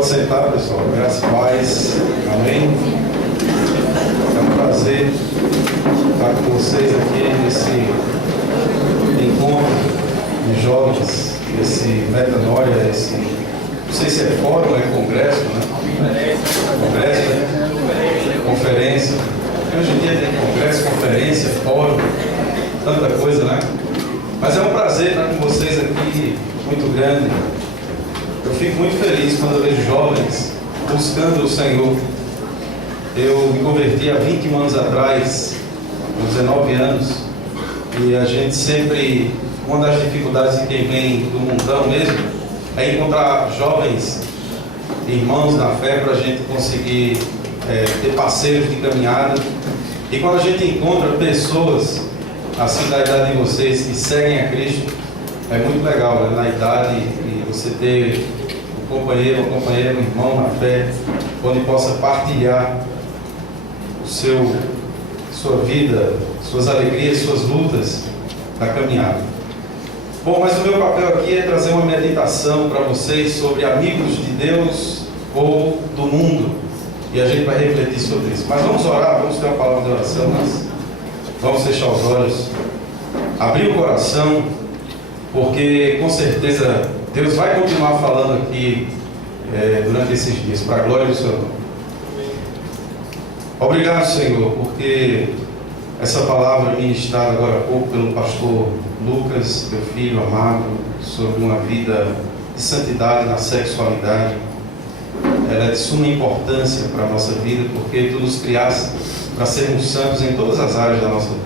Pode sentar, pessoal. Graças a paz. Amém. É um prazer estar com vocês aqui nesse encontro de jovens, esse metanoia, esse, não sei se é fórum ou é congresso, né? Congresso, né? Conferência. Hoje em dia tem congresso, conferência, fórum, tanta coisa, né? Mas é um prazer estar com vocês aqui, muito grande. Eu fico muito feliz quando eu vejo jovens buscando o Senhor. Eu me converti há 21 anos atrás, com 19 anos, e a gente sempre, uma das dificuldades de quem vem do mundão mesmo, é encontrar jovens, irmãos na fé, para a gente conseguir ter parceiros de caminhada. E quando a gente encontra pessoas, assim da idade de vocês, que seguem a Cristo, é muito legal, né? Na idade, e você ter um companheiro, uma companheira, um irmão na fé, onde possa partilhar sua vida, suas alegrias, suas lutas da caminhada. Bom, mas o meu papel aqui é trazer uma meditação para vocês sobre amigos de Deus ou do mundo. E a gente vai refletir sobre isso. Mas vamos orar, vamos ter uma palavra de oração, mas vamos fechar os olhos, abrir o coração, porque com certeza Deus vai continuar falando aqui durante esses dias, para a glória do Senhor. Obrigado, Senhor, porque essa palavra ministrada agora há pouco pelo pastor Lucas, teu filho amado, sobre uma vida de santidade na sexualidade, ela é de suma importância para a nossa vida, porque tu nos criaste para sermos santos em todas as áreas da nossa vida.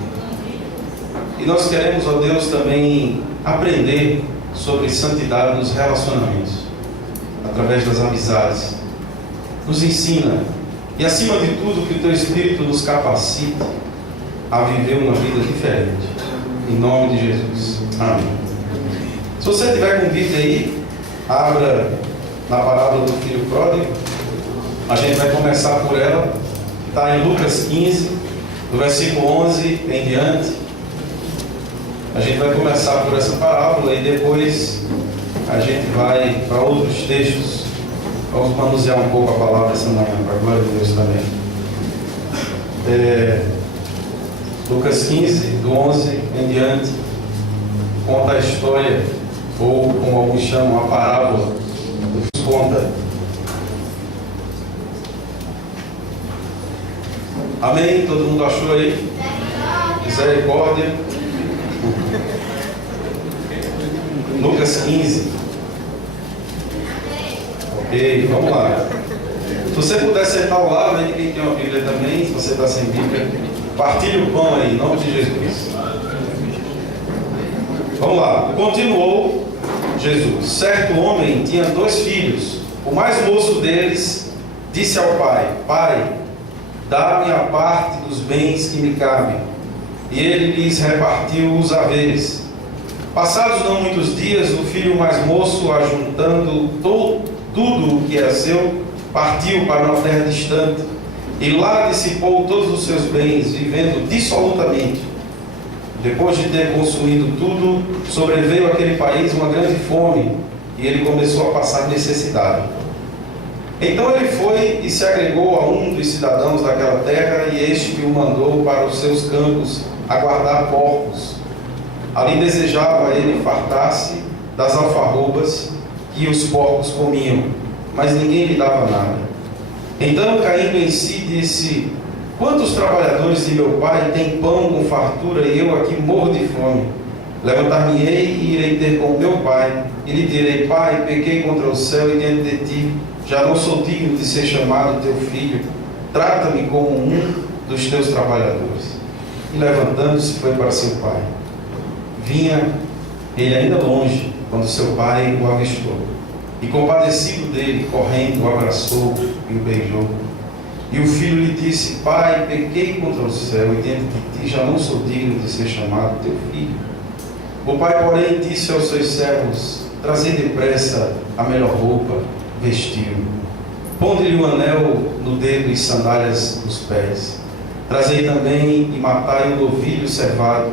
E nós queremos, ó Deus, também aprender sobre santidade nos relacionamentos, através das amizades. Nos ensina, e acima de tudo, que o teu Espírito nos capacite a viver uma vida diferente. Em nome de Jesus. Amém. Se você tiver com Bíblia aí, abra na parábola do filho pródigo. A gente vai começar por ela. Está em Lucas 15, do versículo 11 em diante. A gente vai começar por essa parábola e depois a gente vai para outros textos. Vamos manusear um pouco a palavra essa manhã, para a glória de Deus também. Lucas 15, do 11 em diante, conta a história, ou como alguns chamam, a parábola dos conta. Amém? Todo mundo achou aí? Misericórdia. Lucas 15. Ok, vamos lá. Se você puder sentar ao lado aí de quem tem uma Bíblia também, se você está sem Bíblia, partilhe o pão aí, em nome de Jesus. Vamos lá. Continuou Jesus. Certo homem tinha 2 filhos. O mais moço deles disse ao pai: Pai, dá-me a parte dos bens que me cabem. E ele lhes repartiu os haveres. Passados não muitos dias, o filho mais moço, ajuntando tudo o que era seu, partiu para uma terra distante, e lá dissipou todos os seus bens, vivendo dissolutamente. Depois de ter consumido tudo, sobreveio àquele país uma grande fome, e ele começou a passar necessidade. Então ele foi e se agregou a um dos cidadãos daquela terra, e este o mandou para os seus campos a guardar porcos. Ali desejava ele fartar-se das alfarrobas que os porcos comiam, mas ninguém lhe dava nada. Então, caindo em si, disse: Quantos trabalhadores de meu pai têm pão com fartura e eu aqui morro de fome? Levantar-me-ei e irei ter com meu pai, e lhe direi: Pai, pequei contra o céu e diante de ti, já não sou digno de ser chamado teu filho, trata-me como um dos teus trabalhadores. E levantando-se foi para seu pai. Vinha ele ainda longe, quando seu pai o avistou, e compadecido dele, correndo, o abraçou e o beijou. E o filho lhe disse: Pai, pequei contra o céu, e diante de ti já não sou digno de ser chamado teu filho. O pai, porém, disse aos seus servos: Trazei depressa a melhor roupa, vestiu. Ponde-lhe um anel no dedo e sandálias nos pés. Trazei também e matai um novilho cevado,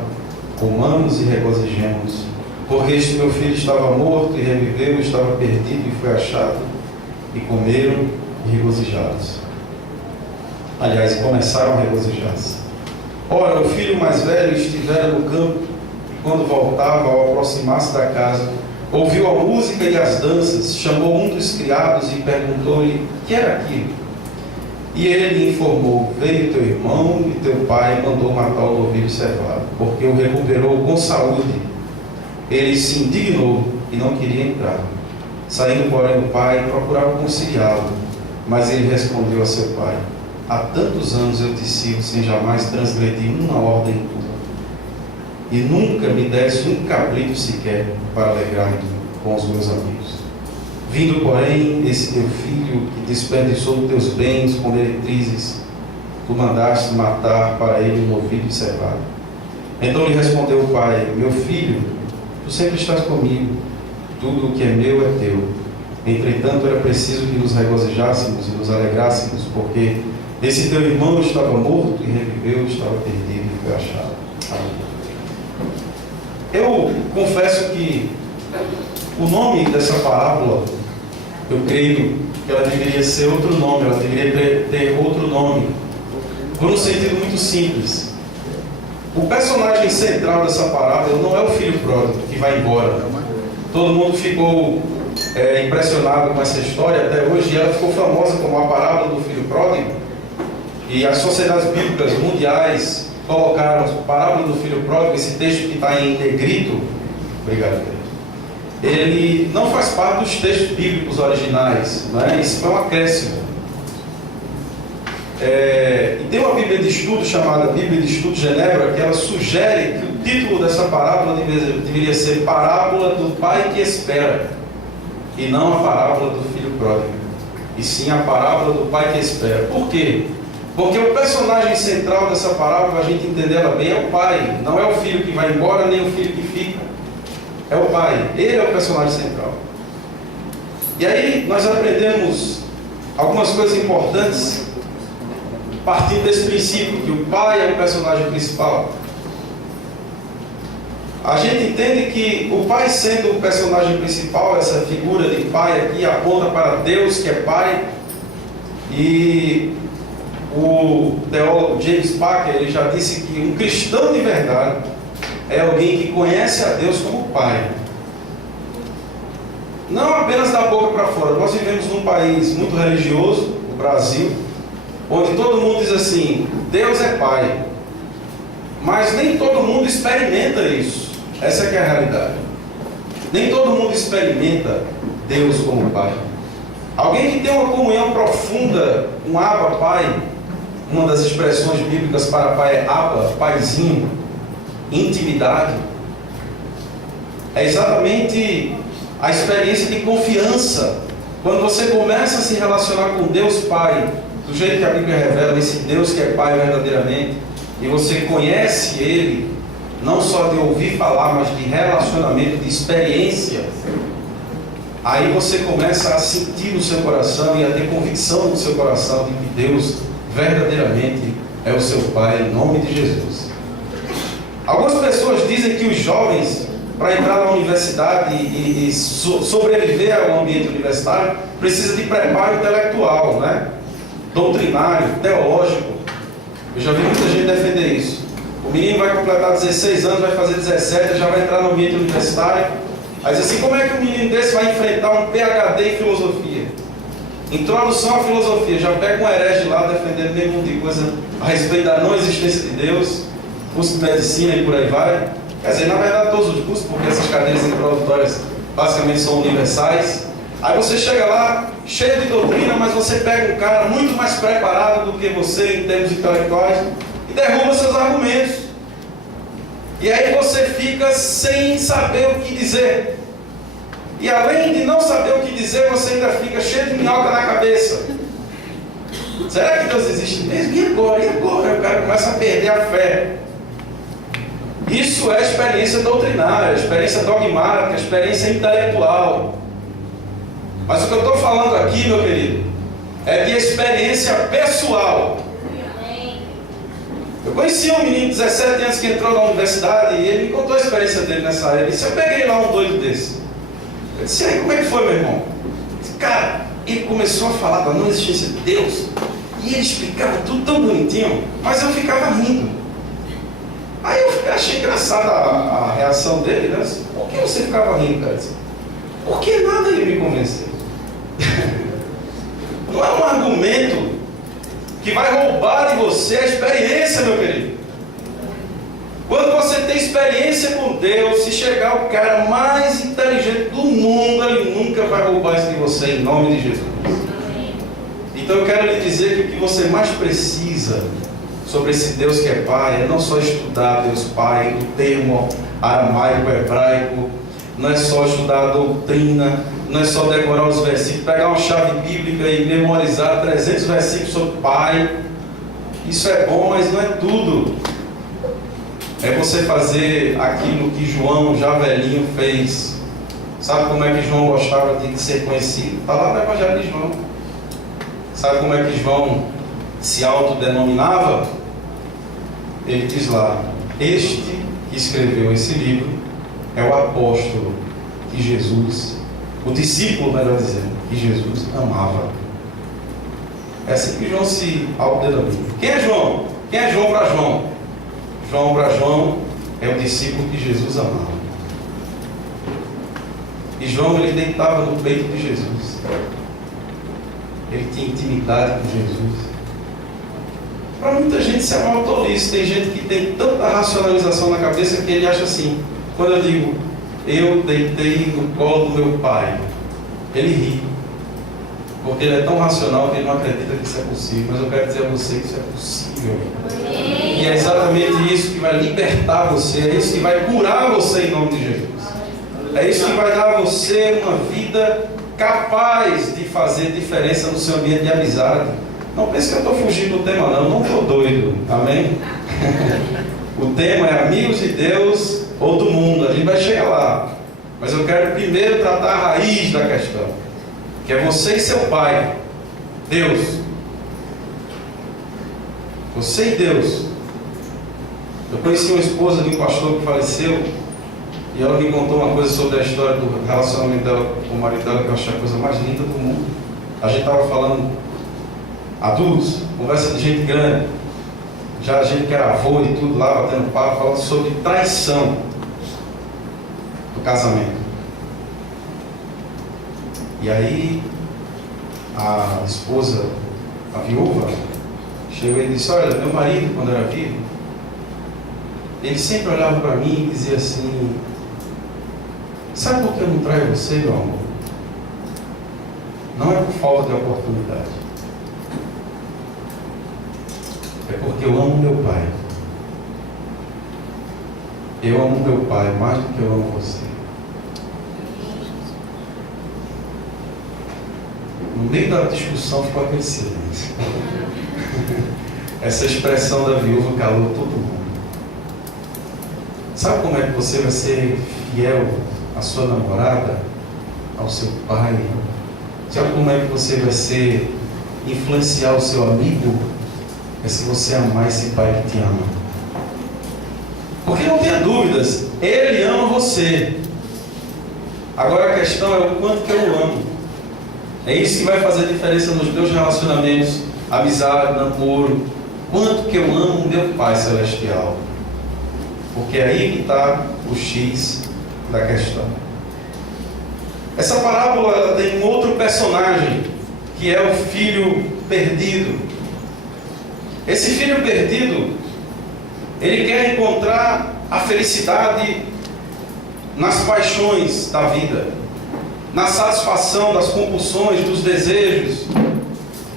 comamos e regozijemos, porque este meu filho estava morto e reviveu, estava perdido e foi achado. e comeram regozijados. Aliás, começaram a regozijar-se. Ora, o filho mais velho estivera no campo, e quando voltava, ao aproximar-se da casa, ouviu a música e as danças, chamou um dos criados e perguntou-lhe o que era aquilo. E ele lhe informou: veio teu irmão e teu pai mandou matar o novilho cevado, porque o recuperou com saúde. Ele se indignou e não queria entrar. Saindo, porém, o pai procurava conciliá-lo, mas ele respondeu a seu pai: há tantos anos eu te sigo sem jamais transgredir uma ordem tua, e nunca me deste um cabrito sequer para alegrar-me com os meus amigos. Vindo, porém, esse teu filho que desperdiçou teus bens com meretrizes, tu mandaste matar para ele um novilho cevado. Então lhe respondeu o pai: meu filho, tu sempre estás comigo, tudo o que é meu é teu. Entretanto, era preciso que nos regozijássemos e nos alegrássemos, porque esse teu irmão estava morto e reviveu, estava perdido e foi achado. Amém. Eu confesso que o nome dessa parábola, eu creio que ela deveria ser outro nome, ela deveria ter outro nome, por um sentido muito simples. O personagem central dessa parábola não é o filho pródigo que vai embora. Todo mundo ficou impressionado com essa história até hoje, e ela ficou famosa como a parábola do filho pródigo. E as sociedades bíblicas mundiais colocaram a parábola do filho pródigo, esse texto que está em negrito, obrigado, ele não faz parte dos textos bíblicos originais, não é? Isso foi um acréscimo. E tem uma Bíblia de estudo chamada Bíblia de Estudo Genebra, que ela sugere que o título dessa parábola deveria ser Parábola do Pai que Espera, e não a parábola do filho pródigo, e sim a parábola do Pai que Espera. Por quê? Porque o personagem central dessa parábola, a gente entender ela bem, é o pai. Não é o filho que vai embora, nem o filho que fica. É o pai. Ele é o personagem central. E aí nós aprendemos algumas coisas importantes partindo desse princípio, que o pai é o personagem principal. A gente entende que o pai, sendo o personagem principal, essa figura de pai aqui aponta para Deus, que é pai. E o teólogo James Packer, ele já disse que um cristão de verdade é alguém que conhece a Deus como pai. Não apenas da boca para fora. Nós vivemos num país muito religioso, o Brasil, onde todo mundo diz assim: Deus é pai. Mas nem todo mundo experimenta isso. Essa que é a realidade. Nem todo mundo experimenta Deus como pai. Alguém que tem uma comunhão profunda com Abba, pai. Uma das expressões bíblicas para pai é Abba, paizinho, intimidade. É exatamente a experiência de confiança. Quando você começa a se relacionar com Deus Pai, do jeito que a Bíblia revela, esse Deus que é Pai verdadeiramente, e você conhece Ele, não só de ouvir falar, mas de relacionamento, de experiência, aí você começa a sentir no seu coração e a ter convicção no seu coração de que Deus verdadeiramente é o seu Pai, em nome de Jesus. Algumas pessoas dizem que os jovens, para entrar na universidade e sobreviver ao ambiente universitário, precisa de preparo intelectual, né? Doutrinário, teológico. Eu já vi muita gente defender isso. O menino vai completar 16 anos, vai fazer 17, já vai entrar no ambiente universitário. Aí diz assim: como é que um menino desse vai enfrentar um PhD em filosofia? Introdução à filosofia, já pega um herege lá defendendo nenhum de coisa a respeito da não existência de Deus, curso de medicina e por aí vai. Quer dizer, na verdade todos os cursos, porque essas cadeiras introdutórias basicamente são universais. Aí você chega lá, cheio de doutrina, mas você pega um cara muito mais preparado do que você em termos intelectuais e derruba seus argumentos. E aí você fica sem saber o que dizer. E além de não saber o que dizer, você ainda fica cheio de minhoca na cabeça. Será que Deus existe mesmo? E agora? E agora? O cara começa a perder a fé. Isso é experiência doutrinária, experiência dogmática, experiência intelectual. Mas o que eu estou falando aqui, meu querido, é de experiência pessoal. Eu conheci um menino de 17 anos que entrou na universidade e ele me contou a experiência dele nessa área. Ele disse: eu peguei lá um doido desse. Eu disse: aí, como é que foi, meu irmão? Eu disse: cara, ele começou a falar da não existência de Deus, e ele explicava tudo tão bonitinho, mas eu ficava rindo. Aí eu achei engraçada a reação dele, né? Por que você ficava rindo, cara? Por que nada ele me convenceu? Não é um argumento que vai roubar de você a experiência, meu querido. Quando você tem experiência com Deus, se chegar o cara mais inteligente do mundo, ele nunca vai roubar isso de você, em nome de Jesus. Então eu quero lhe dizer que o que você mais precisa sobre esse Deus que é Pai é não só estudar Deus Pai, o termo aramaico, hebraico, não é só estudar a doutrina, não é só decorar os versículos, pegar uma chave bíblica e memorizar 300 versículos sobre Pai. Isso é bom, mas não é tudo. É você fazer aquilo que João, já velhinho, fez. Sabe como é que João gostava de ser conhecido? Está lá no Evangelho de João. Sabe como é que João se autodenominava? Ele diz lá: este que escreveu esse livro é o apóstolo que Jesus, o discípulo, melhor dizendo, que Jesus amava. É assim que João se autodenomina. Quem é João? Quem é João para João? João para João é o discípulo que Jesus amava. E João, ele deitava no peito de Jesus. Ele tinha intimidade com Jesus. Para muita gente isso é uma tolice. Tem gente que tem tanta racionalização na cabeça que ele acha assim. Quando eu digo, eu deitei no colo do meu pai, ele ri. Porque ele é tão racional que ele não acredita que isso é possível. Mas eu quero dizer a você que isso é possível. E é exatamente isso que vai libertar você. É isso que vai curar você em nome de Jesus. É isso que vai dar a você uma vida capaz de fazer diferença no seu ambiente de amizade. Não pense que eu estou fugindo do tema, não estou doido. Amém? O tema é amigos de Deus ou do mundo. A gente vai chegar lá. Mas eu quero primeiro tratar a raiz da questão, que é você e seu pai, Deus. Você e Deus. Eu conheci uma esposa de um pastor que faleceu, e ela me contou uma coisa sobre a história do relacionamento dela com o marido dela, que eu achei a coisa mais linda do mundo. A gente estava falando, adultos, conversa de gente grande, já a gente que era avô e tudo lá, batendo papo, falando sobre traição do casamento. E aí, a esposa, a viúva, chegou e disse: olha, meu marido, quando era vivo, ele sempre olhava para mim e dizia assim: sabe por que eu não traio você, meu amor? Não é por falta de oportunidade. É porque eu amo meu pai. Eu amo meu pai mais do que eu amo você. No meio da discussão ficou aquele silêncio. Essa expressão da viúva calou todo mundo. Sabe como é que você vai ser fiel à sua namorada, ao seu pai? Sabe como é que você vai influenciar o seu amigo? É se você amar esse pai que te ama. Porque não tenha dúvidas, ele ama você. Agora a questão é o quanto que eu amo. É isso que vai fazer diferença nos meus relacionamentos, amizade, namoro. Quanto que eu amo meu Pai Celestial. Porque é aí que está o X da questão. Essa parábola ela tem um outro personagem, que é o filho perdido. Esse filho perdido, ele quer encontrar a felicidade nas paixões da vida, na satisfação das compulsões, dos desejos.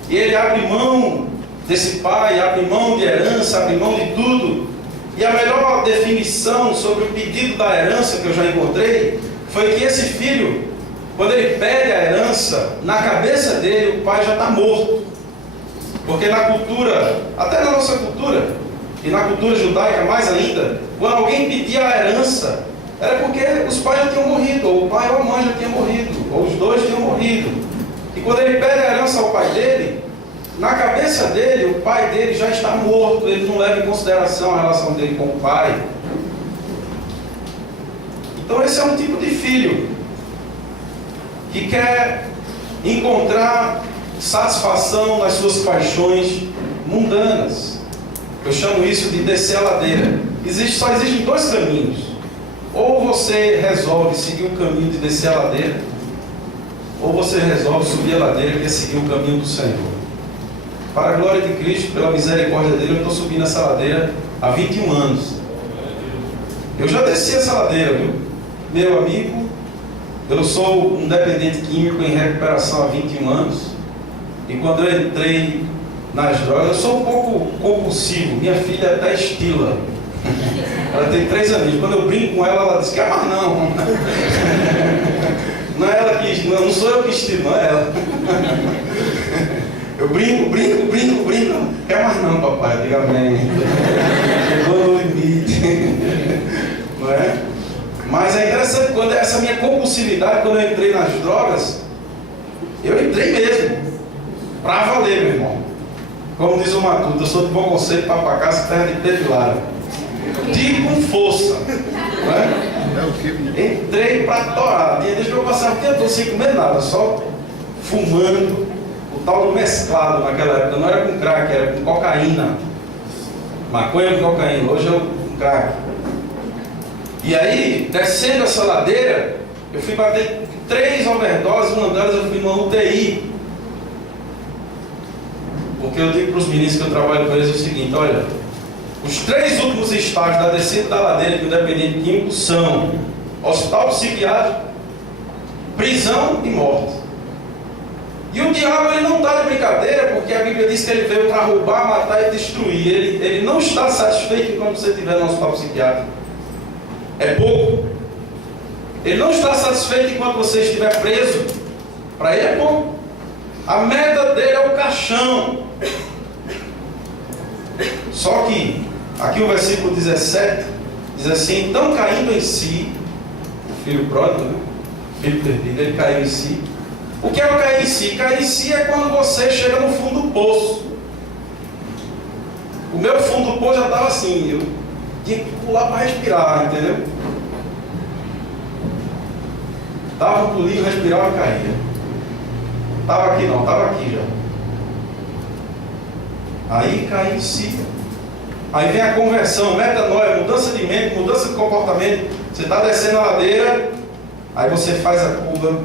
E ele abre mão desse pai, abre mão de herança, abre mão de tudo. E a melhor definição sobre o pedido da herança que eu já encontrei foi que esse filho, quando ele pede a herança, na cabeça dele o pai já está morto. Porque na cultura, até na nossa cultura, e na cultura judaica mais ainda, quando alguém pedia a herança, era porque os pais já tinham morrido, ou o pai ou a mãe já tinham morrido, ou os dois tinham morrido. E quando ele pede a herança ao pai dele, na cabeça dele, o pai dele já está morto, ele não leva em consideração a relação dele com o pai. Então esse é um tipo de filho que quer encontrar satisfação nas suas paixões mundanas. Eu chamo isso de descer a ladeira. Só existem dois caminhos. Ou você resolve seguir o caminho de descer a ladeira, ou você resolve subir a ladeira, que é seguir o caminho do Senhor. Para a glória de Cristo, pela misericórdia dele, eu estou subindo essa ladeira há 21 anos. Eu já desci essa ladeira, viu? Meu amigo, eu sou um dependente químico em recuperação há 21 anos. E quando eu entrei nas drogas, eu sou um pouco compulsivo. Minha filha até estila. Ela tem 3 anos. Quando eu brinco com ela, ela diz que é mais não. Não é ela que, não sou eu que estilo, não é ela. Eu brinco. Quer mais não, papai, diga amém. Chegou no limite. Não é? Mas é interessante, quando essa minha compulsividade, quando eu entrei nas drogas, eu entrei mesmo. Pra valer, meu irmão. Como diz o Matuto, eu sou de bom conceito, para casa, terra de tefilada. Digo com força. Não é? Entrei para torar. Desde que eu passava o dia todo sem comer nada, só fumando o tal do mesclado naquela época. Não era com crack, era com cocaína. Maconha com cocaína, hoje é com crack. E aí, descendo essa ladeira, eu fui bater 3 overdoses, uma delas eu fui numa UTI. Porque eu digo para os meninos que eu trabalho com eles o seguinte: olha, os 3 últimos estágios da descida da ladeira do dependente químico são hospital psiquiátrico, prisão e morte. E o diabo, ele não está de brincadeira, porque a Bíblia diz que ele veio para roubar, matar e destruir. Ele não está satisfeito quando você estiver no hospital psiquiátrico. É pouco. Ele não está satisfeito enquanto você estiver preso. Para ele é pouco. A meta dele é o caixão. Só que aqui o versículo 17 diz assim: então caindo em si, o filho pródigo, né? O filho perdido, ele caiu em si. O que é o cair em si? Cair em si é quando você chega no fundo do poço. O meu fundo do poço já estava assim, eu tinha que pular para respirar, entendeu? Dava um pulinho, respirava e caía. Estava aqui não, estava aqui já. Aí cai em si. Aí vem a conversão, metanoia, mudança de mente, mudança de comportamento. Você está descendo a ladeira, aí você faz a curva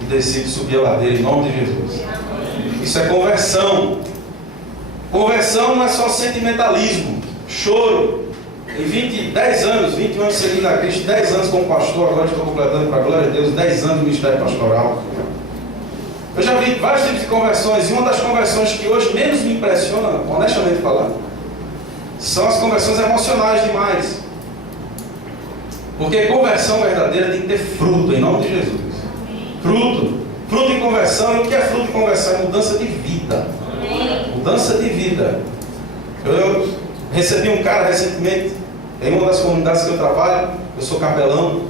e decide subir a ladeira em nome de Jesus. Isso é conversão. Conversão não é só sentimentalismo, choro. Em 10 anos, 21 anos seguindo a Cristo, 10 anos como pastor, agora estou completando para a glória de Deus, 10 anos no ministério pastoral. Eu já vi vários tipos de conversões, e uma das conversões que hoje menos me impressiona, honestamente falando, são as conversões emocionais demais. Porque conversão verdadeira tem que ter fruto, em nome de Jesus. Fruto de conversão, e o que é fruto de conversão? É mudança de vida. Mudança de vida. Eu recebi um cara recentemente, em uma das comunidades que eu trabalho, eu sou capelão,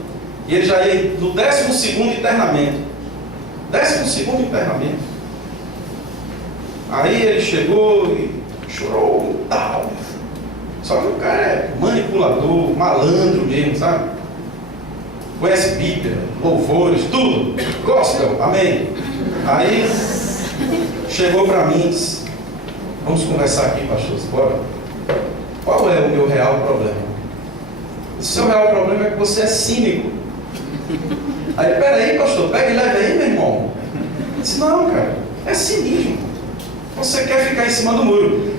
e ele já ia do 12º internamento. 12º internamento. Aí ele chegou e chorou e tal. Só que o cara é manipulador, malandro mesmo, sabe? Conhece Bíblia, louvores, tudo. Gospel, amém. Aí chegou para mim e disse: vamos conversar aqui, pastor, bora. Qual é o meu real problema? O seu real problema é que você é cínico. Aí, peraí, pastor, pega e leva aí, meu irmão. Eu disse: não, cara, é cinismo. Você quer ficar em cima do muro.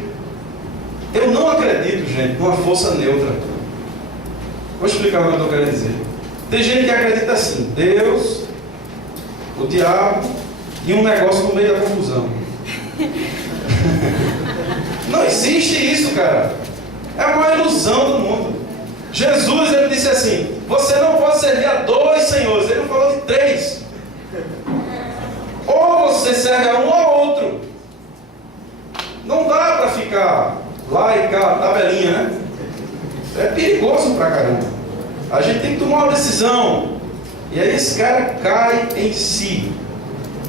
Eu não acredito, gente, numa força neutra. Vou explicar o que eu estou querendo dizer. Tem gente que acredita assim: Deus, o diabo e um negócio no meio da confusão. Não existe isso, cara. É uma ilusão do mundo. Jesus, ele disse assim: você não pode servir a 2 senhores. Ele não falou de 3. Ou você serve a um ou outro. Não dá para ficar lá e cá, tabelinha, né? É perigoso pra caramba. A gente tem que tomar uma decisão. E aí esse cara cai em si.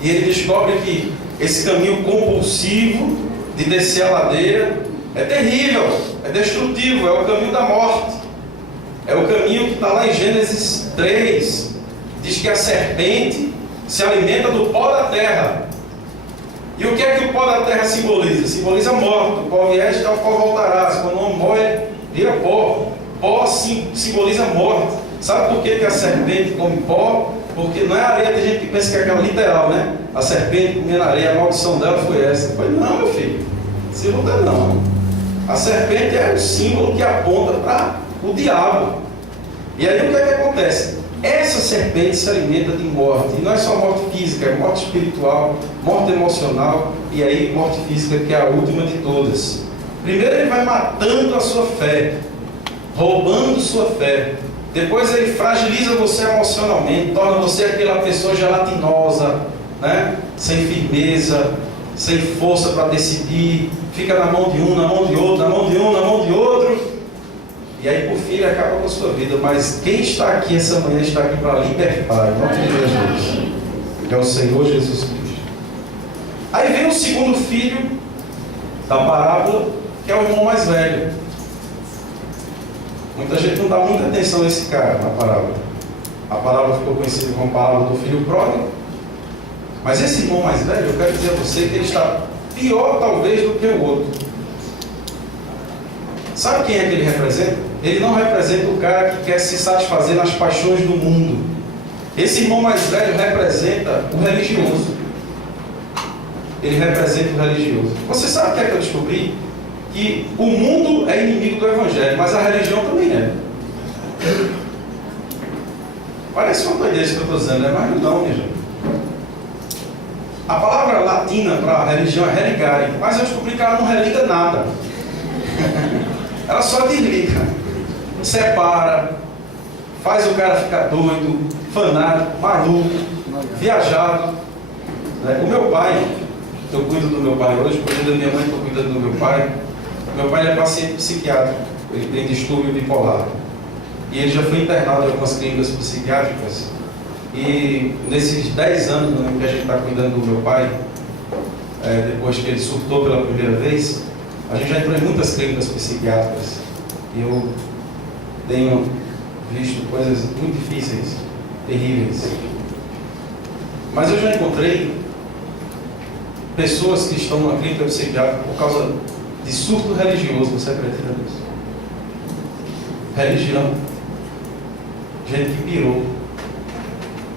E ele descobre que esse caminho compulsivo de descer a ladeira é terrível, é destrutivo, é o caminho da morte. É o caminho que está lá em Gênesis 3. Diz que a serpente se alimenta do pó da terra. E o que é que o pó da terra simboliza? Simboliza a morte. O pó vieste, ao pó voltarás. Quando o homem morre, vira pó. Pó simboliza a morte. Sabe por que a serpente come pó? Porque não é areia, tem gente que pensa que é aquela literal, né? A serpente comendo areia, a maldição dela foi essa. Eu falei, não, meu filho, se não é não. A serpente é o símbolo que aponta para o diabo. E aí o que é que acontece? Essa serpente se alimenta de morte. E não é só morte física, é morte espiritual, morte emocional e aí morte física, que é a última de todas. Primeiro ele vai matando a sua fé, roubando sua fé. Depois ele fragiliza você emocionalmente, torna você aquela pessoa gelatinosa, né? Sem firmeza, sem força para decidir, fica na mão de um, na mão de outro, na mão de um, na mão de outro, e aí por fim ele acaba com a sua vida. Mas quem está aqui essa manhã está aqui para libertar, em nome de Jesus, que é o Senhor Jesus Cristo. Aí vem o segundo filho da parábola, que é o irmão mais velho. Muita gente não dá muita atenção a esse cara na parábola. A parábola ficou conhecida como a parábola do filho pródigo. Mas esse irmão mais velho, eu quero dizer a você que ele está pior talvez do que o outro. Sabe quem é que ele representa? Ele não representa o cara que quer se satisfazer nas paixões do mundo. Esse irmão mais velho representa o religioso. Ele representa o religioso. Você sabe o que é que eu descobri? Que o mundo é inimigo do Evangelho, mas a religião também é. Parece uma doideira que eu estou dizendo, né? Mas não, minha gente. A palavra latina para religião é religare, mas eu descobri que ela não religa nada. Ela só desliga, separa, faz o cara ficar doido, fanático, maluco, viajado. O meu pai, eu cuido do meu pai hoje, cuido da minha mãe, estou cuidando do meu pai. Meu pai é paciente psiquiátrico, ele tem distúrbio bipolar. E ele já foi internado em algumas clínicas psiquiátricas. E nesses 10 anos que a gente está cuidando do meu pai, depois que ele surtou pela primeira vez, a gente já entrou em muitas clínicas psiquiátricas. E eu tenho visto coisas muito difíceis, terríveis. Mas eu já encontrei pessoas que estão numa clínica psiquiátrica por causa de surto religioso. Você acredita nisso? Religião. Gente que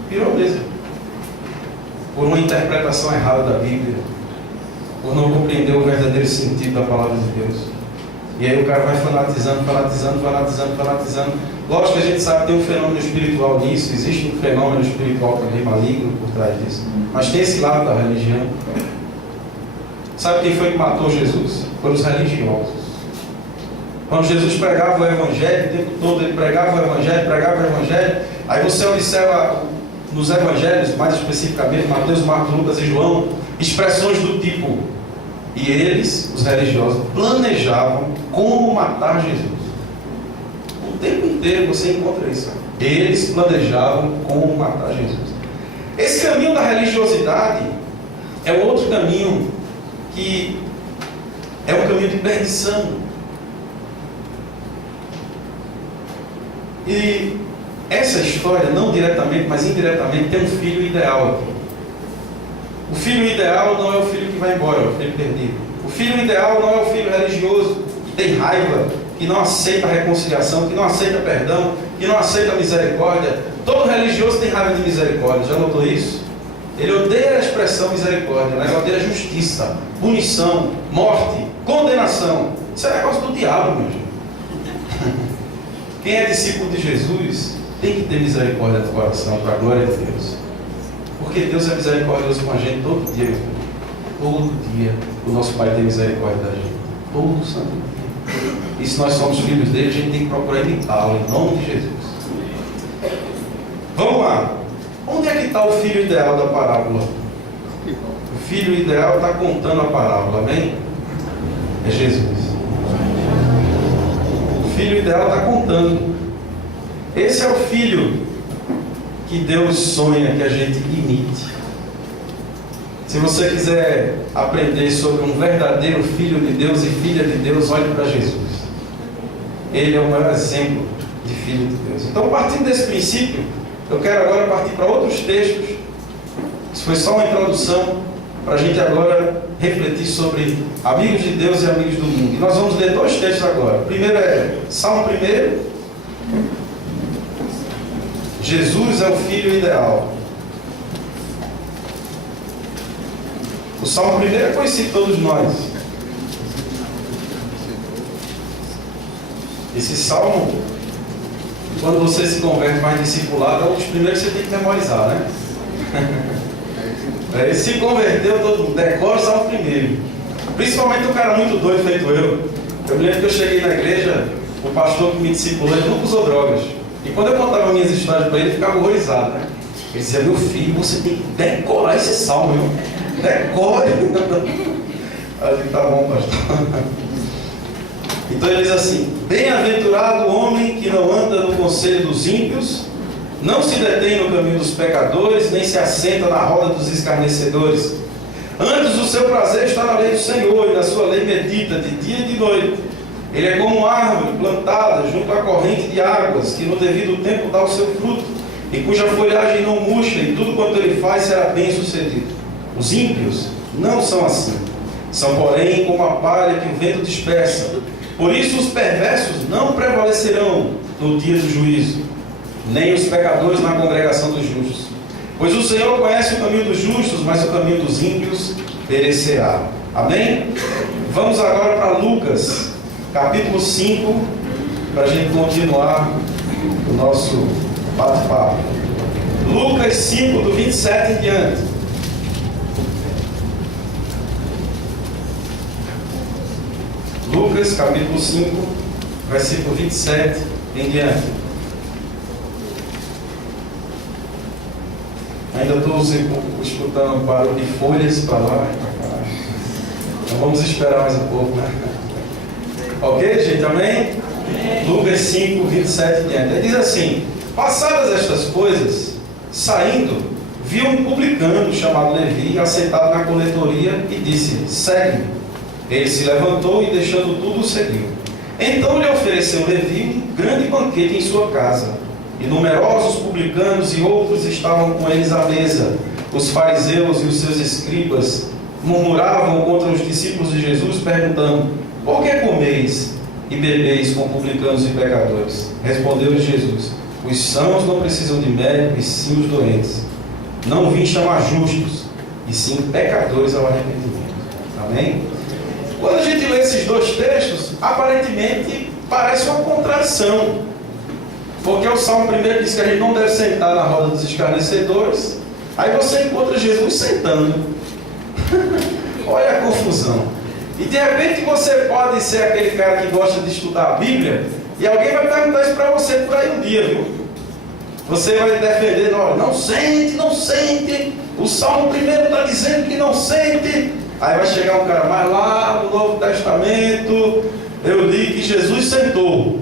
pirou mesmo, por uma interpretação errada da Bíblia, por não compreender o verdadeiro sentido da palavra de Deus. E aí o cara vai fanatizando. Lógico que a gente sabe que tem um fenômeno espiritual nisso, existe um fenômeno espiritual também maligno por trás disso, mas tem esse lado da religião. Sabe quem foi que matou Jesus? Foram os religiosos. Quando Jesus pregava o Evangelho, o tempo todo ele pregava o Evangelho, aí você observa nos Evangelhos, mais especificamente Mateus, Marcos, Lucas e João, expressões do tipo: e eles, os religiosos, planejavam como matar Jesus. O tempo inteiro você encontra isso. Eles planejavam como matar Jesus. Esse caminho da religiosidade é outro caminho que é um caminho de perdição. E essa história, não diretamente, mas indiretamente, tem um filho ideal aqui. O filho ideal não é o filho que vai embora, é o filho perdido. O filho ideal não é o filho religioso, que tem raiva, que não aceita a reconciliação, que não aceita perdão, que não aceita a misericórdia. Todo religioso tem raiva de misericórdia, já notou isso? Ele odeia a expressão misericórdia, mas odeia a justiça, punição, morte, condenação. Isso é negócio do diabo, meu gente. Quem é discípulo de Jesus tem que ter misericórdia no coração, para a glória de Deus. Porque Deus é misericordioso com a gente todo dia. Todo dia o nosso Pai tem misericórdia da gente. Todo santo dia. E se nós somos filhos dele, a gente tem que procurar imitá-lo, em nome de Jesus. Vamos lá. Onde é que está o filho ideal da parábola? O filho ideal está contando a parábola, amém? É Jesus. O filho ideal está contando. Esse é o filho que Deus sonha que a gente imite. Se você quiser aprender sobre um verdadeiro filho de Deus e filha de Deus, olhe para Jesus. Ele é o maior exemplo de filho de Deus. Então, partindo desse princípio, eu quero agora partir para outros textos Isso foi só uma introdução para a gente agora refletir sobre amigos de Deus e amigos do mundo. E nós vamos ler dois textos agora. O primeiro é Salmo 1. Jesus é o Filho ideal. O Salmo 1 é conhecido de todos nós. Esse Salmo, quando você se converte mais discipulado, é um dos primeiros que você tem que memorizar, né? Ele se converteu, todo mundo decora o Salmo 1. Principalmente o cara muito doido feito eu. Eu me lembro que eu cheguei na igreja, o pastor que me discipulou, ele nunca usou drogas. E quando eu contava minhas histórias para ele, ele ficava horrorizado, né? Ele dizia: meu filho, você tem que decorar esse salmo, viu? Decore! Eu digo: tá bom, pastor. Então ele diz assim: bem-aventurado o homem que não anda no conselho dos ímpios, não se detém no caminho dos pecadores, nem se assenta na roda dos escarnecedores. Antes o seu prazer está na lei do Senhor, e na sua lei medita de dia e de noite. Ele é como uma árvore plantada junto à corrente de águas, que no devido tempo dá o seu fruto, e cuja folhagem não murcha, e tudo quanto ele faz será bem sucedido. Os ímpios não são assim. São, porém, como a palha que o vento dispersa. Por isso os perversos não prevalecerão no dia do juízo, nem os pecadores na congregação dos justos. Pois o Senhor conhece o caminho dos justos, mas o caminho dos ímpios perecerá. Amém? Vamos agora para Lucas, capítulo 5, para a gente continuar o nosso bate-papo. Lucas 5, do 27 em diante. Lucas, capítulo 5, versículo 27 em diante. Ainda estou escutando um barulho de folhas para lá e para cá. Então vamos esperar mais um pouco, né? Ok, gente? Amém? Lucas 5, 27 em diante. Ele diz assim: passadas estas coisas, saindo, viu um publicano chamado Levi assentado na coletoria e disse: segue-me. Ele se levantou e, deixando tudo, o seguiu. Então lhe ofereceu Levi um grande banquete em sua casa, e numerosos publicanos e outros estavam com eles à mesa. Os fariseus e os seus escribas murmuravam contra os discípulos de Jesus, perguntando: por que comeis e bebeis com publicanos e pecadores? Respondeu-lhes Jesus: os sãos não precisam de médico, e sim os doentes. Não vim chamar justos, e sim pecadores ao arrependimento. Amém? Quando a gente lê esses dois textos, aparentemente parece uma contradição. Porque o Salmo 1 diz que a gente não deve sentar na roda dos escarnecedores. Aí você encontra Jesus sentando. Olha a confusão. E de repente você pode ser aquele cara que gosta de estudar a Bíblia, e alguém vai perguntar isso para você por aí um dia, viu? Você vai defender: não sente, não sente. O Salmo 1 está dizendo que não sente. Aí vai chegar um cara: mas lá no Novo Testamento eu li que Jesus sentou.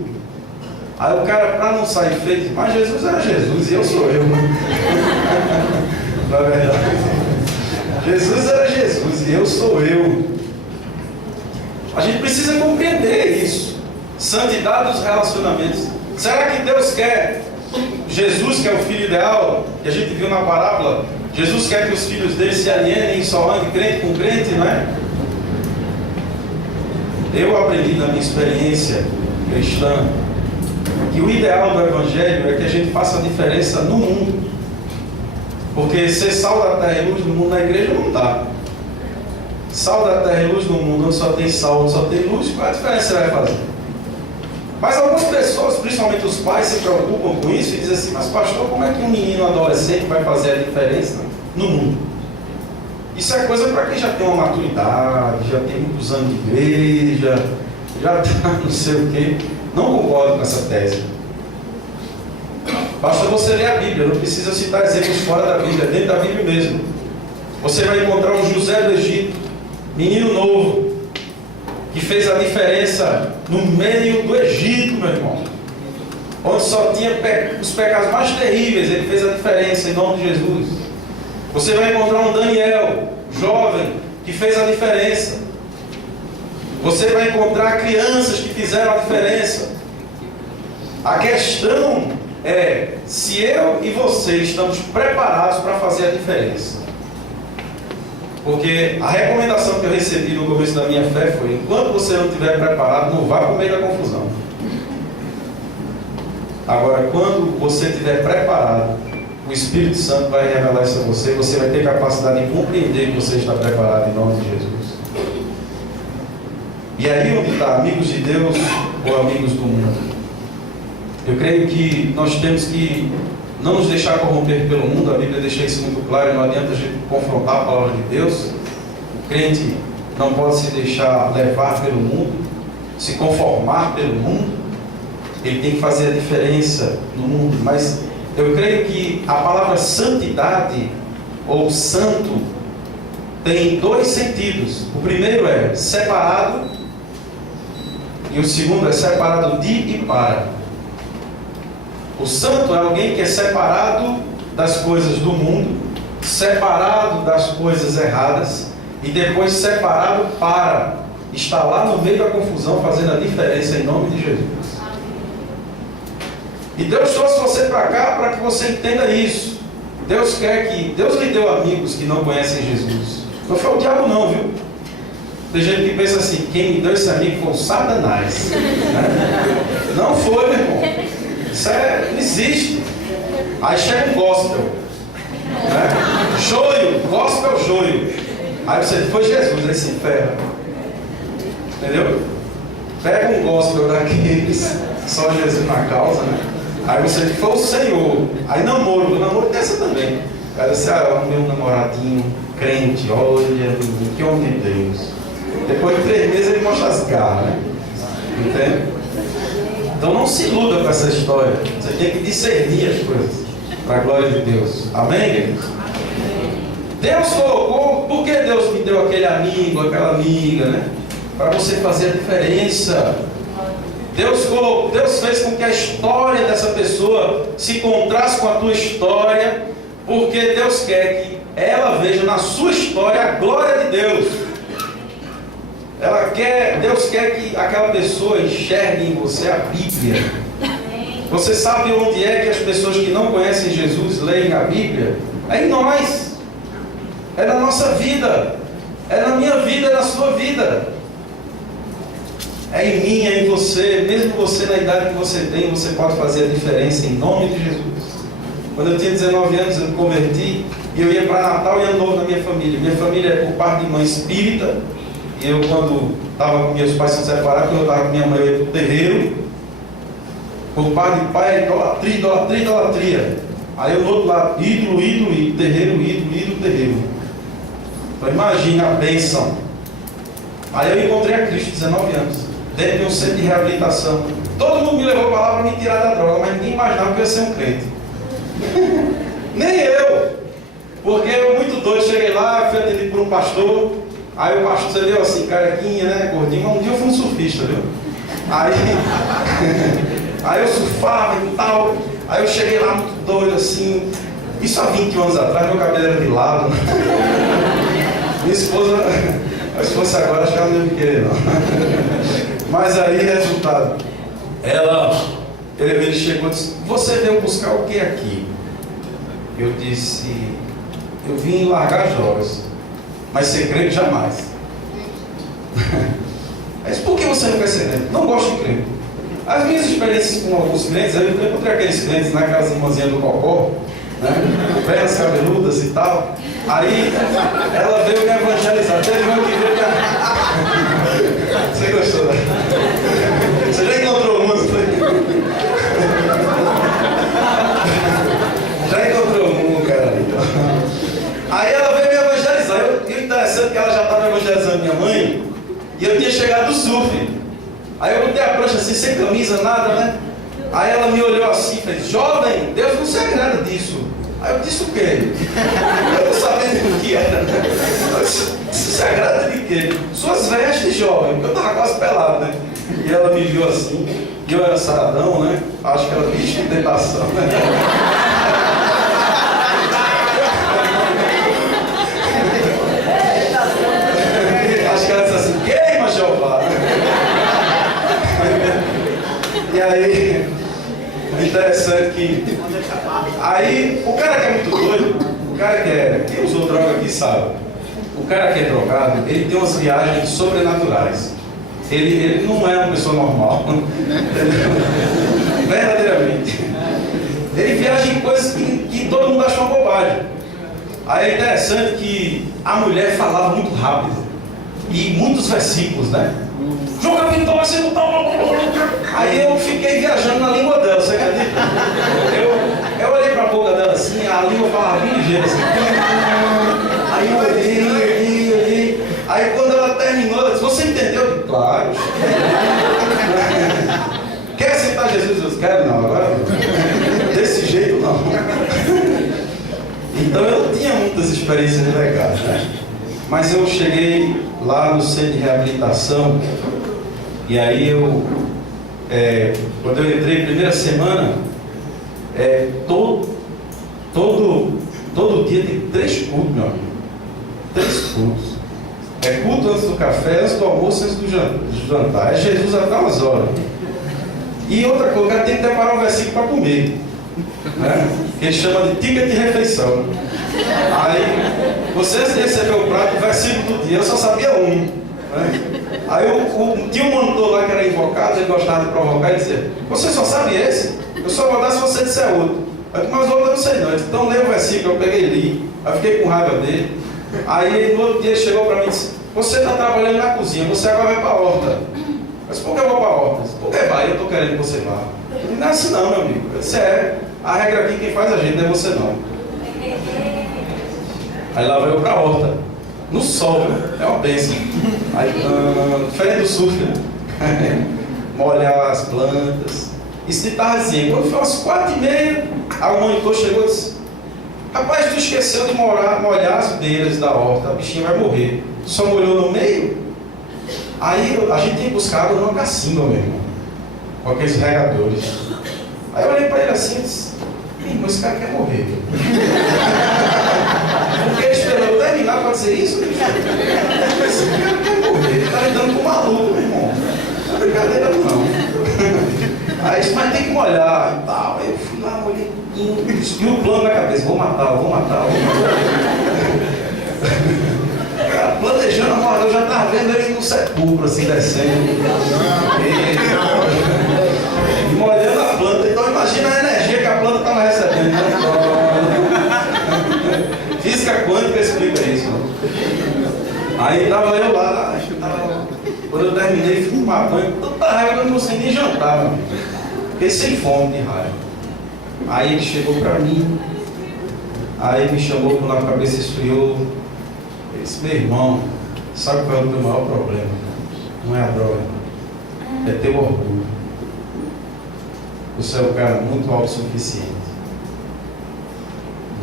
Aí o cara, para não sair feio, diz: mas Jesus era Jesus e eu sou eu. Não é verdade? Jesus era Jesus e eu sou eu. A gente precisa compreender isso. Santidade dos relacionamentos. Será que Deus quer? Jesus, que é o Filho ideal, que a gente viu na parábola, Jesus quer que os filhos dele se alienem e só andem crente com crente, não é? Eu aprendi na minha experiência cristã que o ideal do Evangelho é que a gente faça a diferença no mundo. Porque ser sal da terra e luz no mundo na igreja não dá. Sal da terra e luz no mundo onde só tem sal, onde só tem luz, qual a diferença você vai fazer? Mas algumas pessoas, principalmente os pais, se preocupam com isso e dizem assim: mas pastor, como é que um menino adolescente vai fazer a diferença no mundo? Isso é coisa para quem já tem uma maturidade, já tem muitos anos de igreja, já está não sei o quê. Não concordo com essa tese. Basta você ler a Bíblia, não precisa citar exemplos fora da Bíblia, dentro da Bíblia mesmo. Você vai encontrar um José do Egito, menino novo, que fez a diferença no meio do Egito, meu irmão, onde só tinha os pecados mais terríveis. Ele fez a diferença em nome de Jesus. Você vai encontrar um Daniel, jovem, que fez a diferença. Você vai encontrar crianças que fizeram a diferença. A questão é se eu e você estamos preparados para fazer a diferença. Porque a recomendação que eu recebi no começo da minha fé foi: enquanto você não estiver preparado, não vá para o meio da confusão. Agora, quando você estiver preparado, o Espírito Santo vai revelar isso a você, e você vai ter capacidade de compreender que você está preparado em nome de Jesus. E aí onde está, amigos de Deus ou amigos do mundo? Eu creio que nós temos que não nos deixar corromper pelo mundo. A Bíblia deixa isso muito claro, não adianta a gente confrontar a palavra de Deus. O crente não pode se deixar levar pelo mundo, se conformar pelo mundo. Ele tem que fazer a diferença no mundo. Mas eu creio que a palavra santidade ou santo tem dois sentidos. O primeiro é separado, e o segundo é separado de e para. O santo é alguém que é separado das coisas do mundo, separado das coisas erradas, e depois separado para estar lá no meio da confusão, fazendo a diferença em nome de Jesus. E Deus trouxe você para cá para que você entenda isso. Deus lhe deu amigos que não conhecem Jesus. Não foi o diabo não, viu? Tem gente que pensa assim: quem me deu esse amigo foi o Satanás. Né? Não foi, meu irmão. Isso não existe. Aí chega um gospel, né? Joio, gospel joio. Aí você foi Jesus, aí se ferra. Entendeu? Pega um gospel daqueles, só Jesus na causa, né? Aí você foi o Senhor. Aí namoro dessa também. Aí você, o meu namoradinho, crente, olha, que homem de Deus. Depois de 3 meses ele mostra as garras, né? Entende? Então não se iluda com essa história. Você tem que discernir as coisas para a glória de Deus. Amém, queridos? Deus colocou, por que Deus me deu aquele amigo, aquela amiga, né? Para você fazer a diferença. Deus fez com que a história dessa pessoa se encontrasse com a tua história, porque Deus quer que ela veja na sua história a glória de Deus. Deus quer que aquela pessoa enxergue em você a Bíblia. Você sabe onde é que as pessoas que não conhecem Jesus leem a Bíblia? É em nós. É na nossa vida. É na minha vida, é na sua vida. É em mim, é em você. Mesmo você na idade que você tem, você pode fazer a diferença em nome de Jesus. Quando eu tinha 19 anos, eu me converti e eu ia para Natal e Ano Novo na minha família. Minha família é por parte de mãe espírita. E eu, quando estava com meus pais se separados, quando eu estava com minha mãe, eu ia para o terreiro. Por parte de pai, idolatria, idolatria, idolatria. Aí eu no outro lado, ídolo, terreiro, ídolo, terreiro. Então imagina a bênção. Aí eu encontrei a Cristo, 19 anos, dentro de um centro de reabilitação. Todo mundo me levou para lá para me tirar da droga, mas ninguém imaginava que eu ia ser um crente. Nem eu. Porque eu, muito doido, cheguei lá, fui atendido por um pastor. Aí o pastor, você viu assim, carequinha, né, gordinho, mas um dia eu fui um surfista, viu? Aí eu surfava e tal. Aí eu cheguei lá muito doido assim. Isso há 20 anos atrás, meu cabelo era de lado. Minha esposa, se fosse agora, acho que ela não ia me querer, não. Mas aí, resultado, ele chegou e disse: você veio buscar o que aqui? Eu disse: eu vim largar as drogas, mas ser crente jamais. Mas por que você não quer ser crente? Não gosto de crente. As minhas experiências com alguns crentes, eu encontrei aqueles crentes naquelas irmãzinhas do Cocó, né? Velhas cabeludas e tal. Aí ela veio me evangelizar. Teve uma que veio me... Você gostou, né? Você já encontrou um, não foi? Já encontrou um, cara. Aí ela veio me evangelizar. E o interessante é que ela já estava evangelizando minha mãe, e eu tinha chegado do surf. Aí eu botei a prancha assim, sem camisa, nada, né? Aí ela me olhou assim e fez: jovem, Deus não se agrada disso. Aí eu disse: o quê? Eu não sabia o que era, né? Se agrada de quê? Suas vestes, jovem, porque eu estava quase pelado, né? E ela me viu assim, e eu era saradão, né? Acho que ela bicho de tentação, né? Acho que ela disse assim: queima, Jeová. E aí, o interessante é que... Aí, o cara que é muito doido, o cara que usou droga aqui sabe. o cara que é drogado, ele tem umas viagens sobrenaturais. Ele não é uma pessoa normal. Verdadeiramente. Ele viaja em coisas que todo mundo acha uma bobagem. Aí é interessante que a mulher falava muito rápido. E muitos versículos, né? Joga a vitória, você não tá. Aí eu fiquei viajando na língua dela, você acredita? Eu olhei pra boca dela assim, a língua falava bem ligeira assim. Aí eu olhei. Aí quando ela terminou, ela disse, você entendeu? Eu disse, claro. Quer aceitar Jesus? Eu disse, quero não, agora desse jeito não. Então eu tinha muitas experiências legais, né? Mas eu cheguei lá no centro de reabilitação e aí quando eu entrei primeira semana, todo dia tem 3 cultos, meu amigo. 3 cultos. Culto antes do café, antes do almoço, antes do jantar. É Jesus até umas horas. E outra coisa, o cara tem que preparar um versículo para comer, né? Que ele chama de ticket de refeição. Aí, você recebeu o prato, o versículo do dia, eu só sabia um, né? Aí tinha um monitor lá que era invocado, ele gostava de provocar e dizia, você só sabe esse? Eu só vou dar se você disser outro. Mas outro eu não sei não. Disse, então leia o versículo, eu peguei e li. Aí fiquei com raiva dele. Aí no outro dia ele chegou para mim e disse, você está trabalhando na cozinha, você agora vai para a horta. Mas por que eu vou para a horta? Porque vai, eu estou querendo que você vá. Ele não é assim não, meu amigo. Eu disse, a regra aqui quem faz a gente não é você não. Aí lá vai eu para a horta. No sol, né? É uma bênção. Aí, diferente do surf, né? Molhar as plantas. Isso de tardezinha. Quando foi umas 4h30, aí o monitor chegou e disse, rapaz, tu esqueceu de molhar as beiras da horta, a bichinha vai morrer. Tu só molhou no meio? Aí a gente tinha buscado numa cacimba, meu irmão, com aqueles regadores. Aí eu olhei para ele assim e disse, irmão, esse cara quer morrer. Porque ele esperou eu terminar para dizer isso? Esse cara quer morrer, ele está lidando com maluco, meu irmão. Não é brincadeira não. Aí disse, mas tem que molhar e tal. Aí eu fui lá, molhei e o plano na cabeça, vou matar. Planejando a morte, eu já estava vendo ele no sepulcro, assim, descendo. E molhando a planta. Então imagina a energia que a planta estava recebendo. Física quântica explica isso. Aí estava eu lá, quando eu terminei, fui tomar banho, tanta raiva que eu não consegui nem jantar, meu amigo. Fiquei sem fome de raiva. Aí ele chegou para mim, aí me chamou quando a cabeça esfriou. Ele disse, meu irmão, sabe qual é o teu maior problema? Não é a droga, é teu orgulho. Você é um cara muito autossuficiente.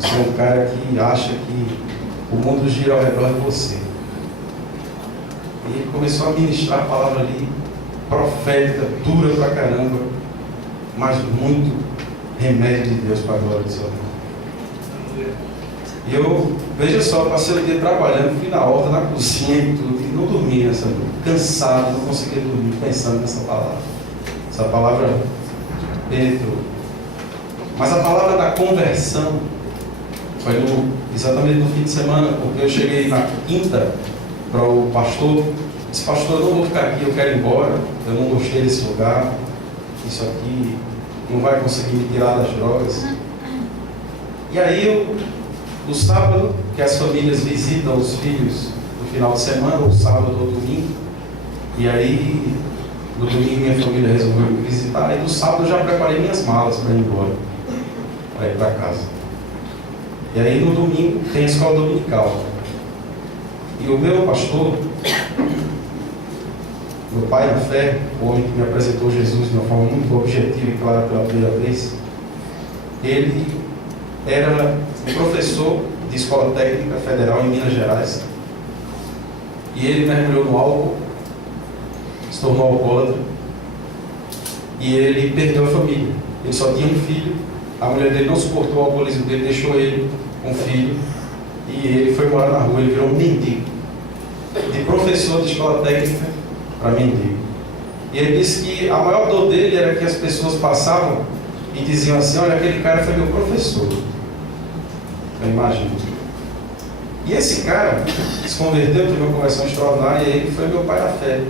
Você é um cara que acha que o mundo gira ao redor de você. E ele começou a ministrar a palavra ali, profética, dura pra caramba, mas muito remédio de Deus para a glória do seu nome. E eu, veja só, passei o dia trabalhando, fui na horta, na cozinha e tudo, e não dormi nessa noite, cansado, não conseguia dormir pensando nessa palavra. Essa palavra penetrou. Mas a palavra da conversão foi exatamente no fim de semana, porque eu cheguei na quinta para o pastor, disse, pastor, eu não vou ficar aqui, eu quero ir embora, eu não gostei desse lugar, isso aqui não vai conseguir me tirar das drogas. E aí, no sábado, que as famílias visitam os filhos no final de semana, ou sábado ou domingo, e aí, no domingo minha família resolveu me visitar, e no sábado eu já preparei minhas malas para ir embora, para ir para casa. E aí, no domingo, tem a escola dominical. E o meu pastor, meu pai na fé, o homem que me apresentou Jesus de uma forma muito objetiva e clara pela primeira vez, ele era professor de escola técnica federal em Minas Gerais. E ele mergulhou no álcool, se tornou alcoólatra, e ele perdeu a família. Ele só tinha um filho, a mulher dele não suportou o alcoolismo dele, deixou ele com um filho, e ele foi morar na rua, ele virou um mendigo. De professor de escola técnica para mendigo. E ele disse que a maior dor dele era que as pessoas passavam e diziam assim, olha, aquele cara foi meu professor. Eu imagino. E esse cara se converteu, teve uma conversão extraordinária, e ele foi meu pai na fé.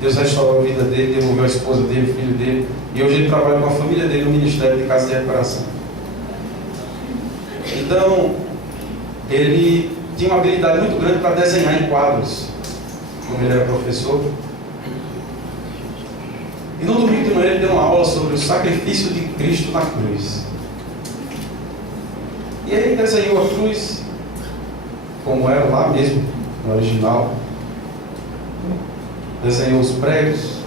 Deus restaurou a vida dele, devolveu a esposa dele, o filho dele, e hoje ele trabalha com a família dele no Ministério de Casa de Recuperação. Então, ele tinha uma habilidade muito grande para desenhar em quadros, como ele era professor. E no domingo de manhã ele deu uma aula sobre o sacrifício de Cristo na cruz. E ele desenhou a cruz como era lá mesmo, no original. Desenhou os pregos,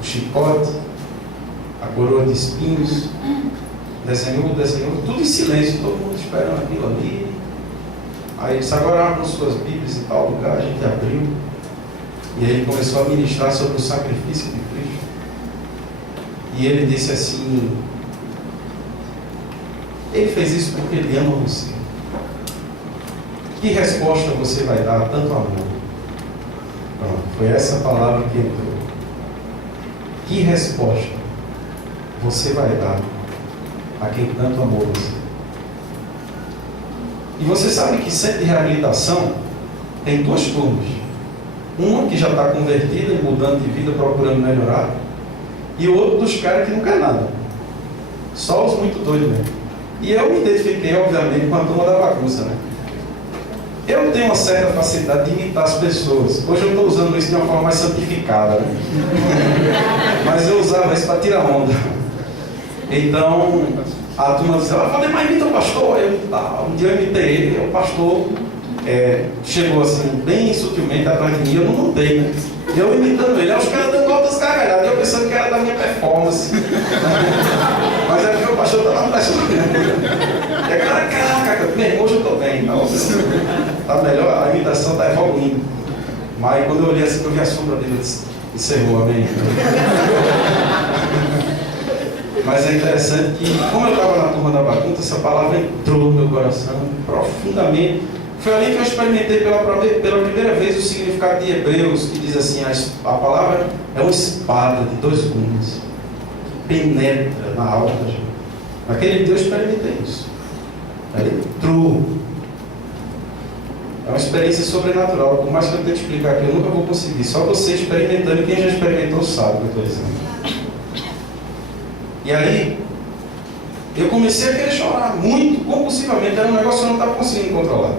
o chicote, a coroa de espinhos. Desenhou, tudo em silêncio, todo mundo esperando aquilo ali. Aí ele disse, agora abram suas Bíblias em tal lugar, a gente abriu. E aí ele começou a ministrar sobre o sacrifício de Cristo. E ele disse assim, ele fez isso porque ele ama você. Que resposta você vai dar a tanto amor? Pronto, foi essa palavra que entrou. Que resposta você vai dar a quem tanto amou você? E você sabe que centro de reabilitação tem duas turmas. Uma que já está convertida e mudando de vida, procurando melhorar. E o outro dos caras que não quer nada. Só os muito doidos mesmo. E eu me identifiquei, obviamente, com a turma da bagunça, né? Eu tenho uma certa facilidade de imitar as pessoas. Hoje eu estou usando isso de uma forma mais santificada, né? Mas eu usava isso para tirar onda. Então, a turma dizia, falei, mas imita o pastor. Um dia eu imitei ele, o pastor chegou assim, bem sutilmente atrás de mim, eu não notei, né? E eu imitando ele, os caras dando altas gargalhadas, eu pensando que era da minha performance. Mas é porque o pastor estava impressionando. E a galera, caraca, meu irmão, hoje eu estou bem. Tá melhor, a imitação está evoluindo. Mas quando eu olhei assim, eu vi a sombra dele, eu disse, encerrou, amém. Mas é interessante que, como eu estava na turma da bagunça, essa palavra entrou no meu coração profundamente. Foi ali que eu experimentei pela primeira vez o significado de Hebreus, que diz assim, a palavra é uma espada de dois gumes, que penetra na alma da gente. Naquele dia eu experimentei isso. Ela entrou. É uma experiência sobrenatural. Por mais que eu tente explicar aqui, eu nunca vou conseguir. Só você experimentando, e quem já experimentou sabe o que eu estou dizendo. E aí, eu comecei a querer chorar muito, compulsivamente. Era um negócio que eu não estava conseguindo controlar.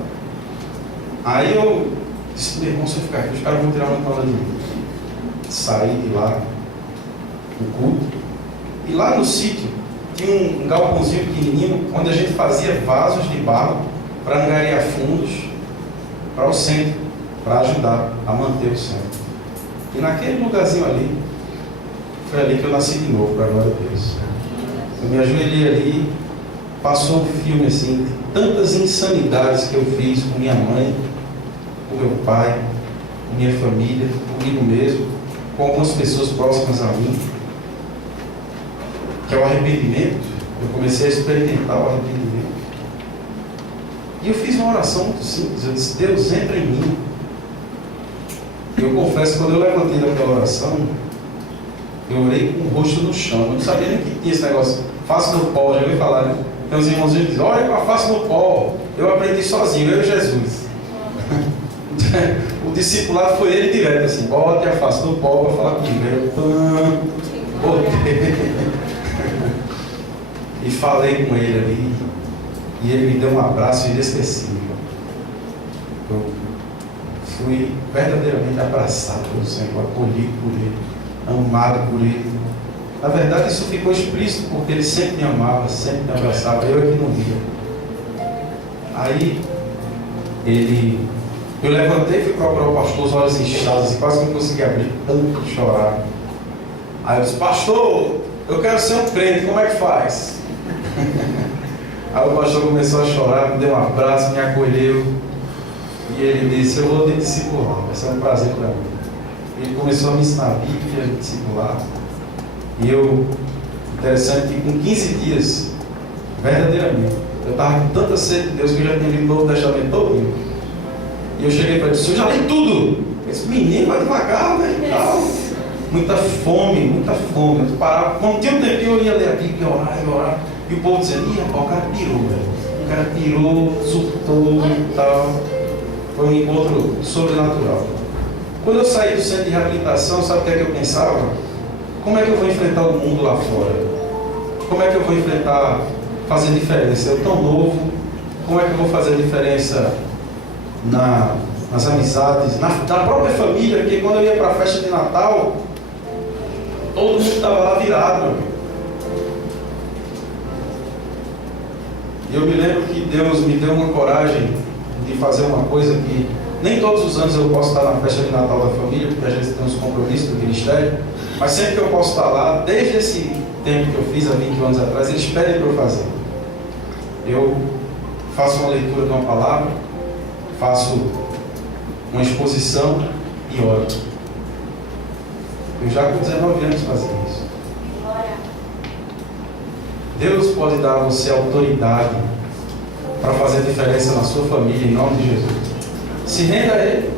Aí eu disse, meu irmão, se eu ficar aqui, os caras vão tirar uma coisa de mim. Saí de lá, no culto. E lá no sítio, tinha um galpãozinho pequenininho, onde a gente fazia vasos de barro para angariar fundos para o centro, para ajudar a manter o centro. E naquele lugarzinho ali, foi ali que eu nasci de novo, para a glória de Deus. Eu me ajoelhei ali, passou um filme assim, de tantas insanidades que eu fiz com minha mãe, com meu pai, com minha família, comigo mesmo, com algumas pessoas próximas a mim, que é o arrependimento. Eu comecei a experimentar o arrependimento. E eu fiz uma oração muito simples. Eu disse, Deus, entra em mim. E eu confesso, quando eu levantei daquela oração, eu orei com o rosto no chão. Eu não sabia nem que tinha esse negócio. Face no pó, já ouvi falar, né? Então os irmãos dizem, olha com a face no pó. Eu aprendi sozinho, eu e Jesus. O discipulado foi ele direto, assim, bote a face no pó para falar comigo. Eu botei. E falei com ele ali. E ele me deu um abraço inesquecível. Eu fui verdadeiramente abraçado pelo Senhor, acolhido por Ele, amado por Ele. Na verdade, isso ficou explícito, porque Ele sempre me amava, sempre me abraçava, eu é que não via. Aí, eu levantei e fui procurar o pastor, os olhos inchados, e quase não consegui abrir, tanto de chorar. Aí eu disse, pastor, eu quero ser um crente, como é que faz? Aí o pastor começou a chorar, me deu um abraço, me acolheu. E ele disse, eu vou te discipular, vai ser um prazer para mim. Ele começou a me ensinar a Bíblia, a me discipular. E eu, interessante que com 15 dias, verdadeiramente, eu estava com tanta sede de Deus que eu já tinha lido o Novo Testamento todo. E eu cheguei para ele, eu já li tudo. Ele disse, menino, vai devagar, velho, tal. Muita fome, muita fome. Eu parava, quando tinha um tempinho eu ia ler a Bíblia, orar. E o povo dizendo, ih, rapaz, o cara pirou, velho. O cara pirou, surtou e tal. Foi um encontro sobrenatural. Quando eu saí do centro de reabilitação, sabe o que é que eu pensava? Como é que eu vou enfrentar o mundo lá fora? Como é que eu vou enfrentar, fazer diferença? Eu tão novo, como é que eu vou fazer diferença nas amizades, na própria família? Porque quando eu ia para a festa de Natal, todo mundo estava lá virado, meu amigo. E eu me lembro que Deus me deu uma coragem de fazer uma coisa que nem todos os anos eu posso estar na festa de Natal da família, porque a gente tem uns compromissos do ministério, mas sempre que eu posso estar lá, desde esse tempo que eu fiz há 20 anos atrás, eles pedem para eu fazer. Eu faço uma leitura de uma palavra, faço uma exposição e oro. Eu já com 19 anos fazendo isso. Deus pode dar a você autoridade para fazer diferença na sua família, em nome de Jesus. Se renda a Ele.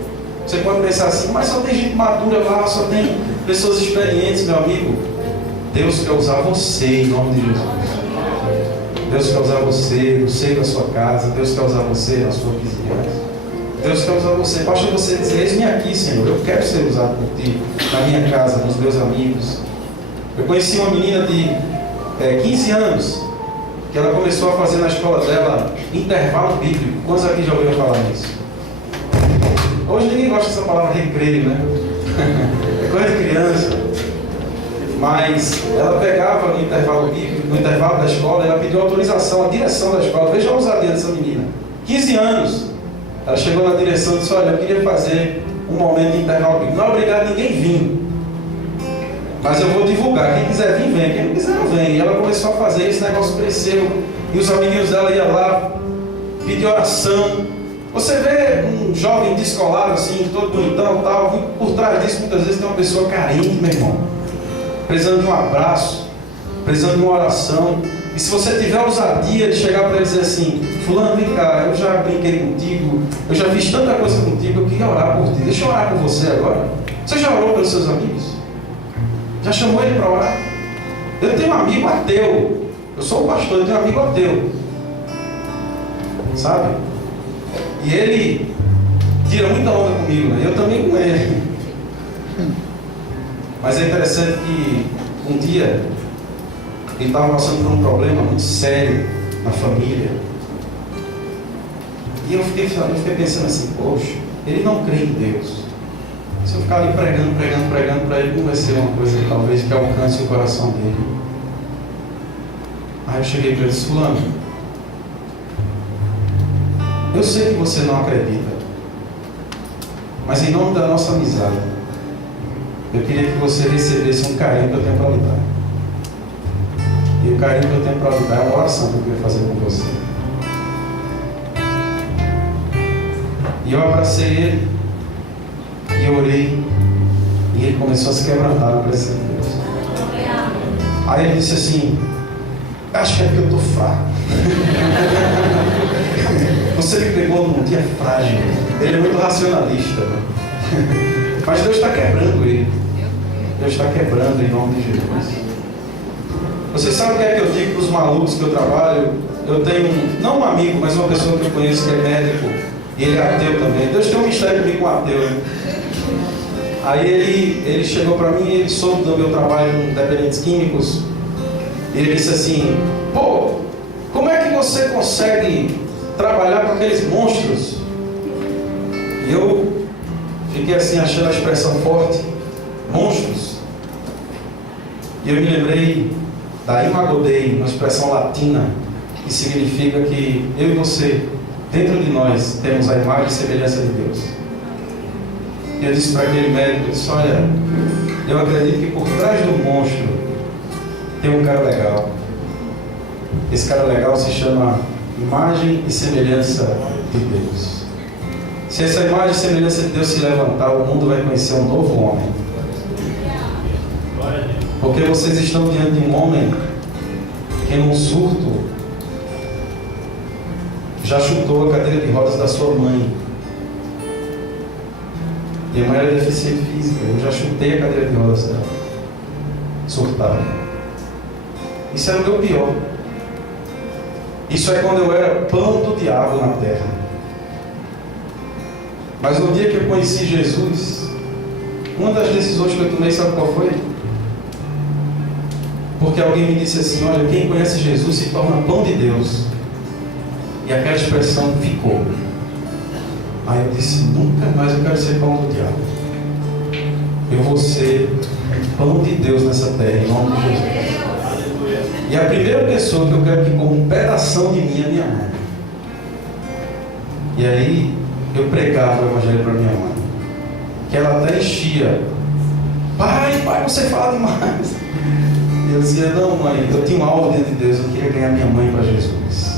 Você pode pensar assim, mas só tem gente madura lá, só tem pessoas experientes, meu amigo. Deus quer usar você, em nome de Jesus. Deus quer usar você no seio da sua casa. Deus quer usar você na sua vizinhança. Deus quer usar você. Basta você dizer, eis-me aqui, Senhor, eu quero ser usado por Ti, na minha casa, nos meus amigos. Eu conheci uma menina de 15 anos, que ela começou a fazer na escola dela intervalo bíblico. Quantos aqui já ouviram falar nisso? Hoje ninguém gosta dessa palavra recreio, né? É coisa de criança. Mas ela pegava no intervalo bíblico, no intervalo da escola, ela pediu autorização à direção da escola. Veja a ousadia dessa menina. 15 anos. Ela chegou na direção e disse, olha, eu queria fazer um momento de intervalo bíblico. Não é obrigado ninguém vir, mas eu vou divulgar. Quem quiser vir, vem. Quem não quiser, não vem. E ela começou a fazer, esse negócio cresceu. E os amiguinhos dela iam lá, pedir oração. Você vê um jovem descolado assim, todo bonitão e tal. Por trás disso, muitas vezes tem uma pessoa carente, meu irmão. Precisando de um abraço, precisando de uma oração. E se você tiver a ousadia de chegar para ele e dizer assim, fulano, vem cá, eu já brinquei contigo, eu já fiz tanta coisa contigo, eu queria orar por ti. Deixa eu orar por você agora. Você já orou pelos seus amigos? Já chamou ele para orar? Eu tenho um amigo ateu. Eu sou um pastor, eu tenho um amigo ateu. Sabe? E ele tira muita onda comigo, né? Eu também com ele. Mas é interessante que um dia ele estava passando por um problema muito sério na família. E eu fiquei pensando assim, poxa, ele não crê em Deus. Se eu ficar ali pregando para ele, não vai ser uma coisa que talvez que alcance o coração dele. Aí eu cheguei para ele e disse, fulano, eu sei que você não acredita, mas em nome da nossa amizade, eu queria que você recebesse um carinho que eu tenho para lhe dar. E o carinho que eu tenho para lhe dar é uma oração que eu queria fazer com você. E eu abracei ele, e orei, e ele começou a se quebrantar na presença de Deus. Aí ele disse assim, acho que é porque eu estou fraco. Você me pegou num dia frágil. Ele é muito racionalista, né? Mas Deus está quebrando ele. Deus está quebrando em nome de Jesus. Você sabe o que é que eu digo para os malucos que eu trabalho? Eu tenho, não um amigo, mas uma pessoa que eu conheço que é médico, e ele é ateu também. Deus tem um mistério comigo com um ateu, né? Aí ele chegou para mim, ele soube do meu trabalho com dependentes químicos, e ele disse assim, pô, como é que você consegue trabalhar com aqueles monstros? E eu fiquei assim, achando a expressão forte, monstros. E eu me lembrei da Imago Dei, uma expressão latina, que significa que eu e você, dentro de nós, temos a imagem e semelhança de Deus. E eu disse para aquele médico, eu disse, olha, eu acredito que por trás do monstro tem um cara legal. Esse cara legal se chama imagem e semelhança de Deus. Se essa imagem e semelhança de Deus se levantar, o mundo vai conhecer um novo homem. Porque vocês estão diante de um homem que num surto já chutou a cadeira de rodas da sua mãe. E a mãe era deficiente física. Eu já chutei a cadeira de rodas dela. Surtado. Isso era o meu pior. Isso é quando eu era pão do diabo na terra. Mas no dia que eu conheci Jesus, uma das decisões que eu tomei, sabe qual foi? Porque alguém me disse assim: olha, quem conhece Jesus se torna pão de Deus. E aquela expressão ficou. Aí eu disse: nunca mais eu quero ser pão do diabo. Eu vou ser pão de Deus nessa terra, em nome de Jesus. E a primeira pessoa que eu quero que coma um pedação de mim é minha mãe. E aí eu pregava o evangelho para minha mãe, que ela até enchia: pai, você fala demais. E eu dizia: não, mãe, eu tinha um alvo dentro de Deus, eu queria ganhar minha mãe para Jesus.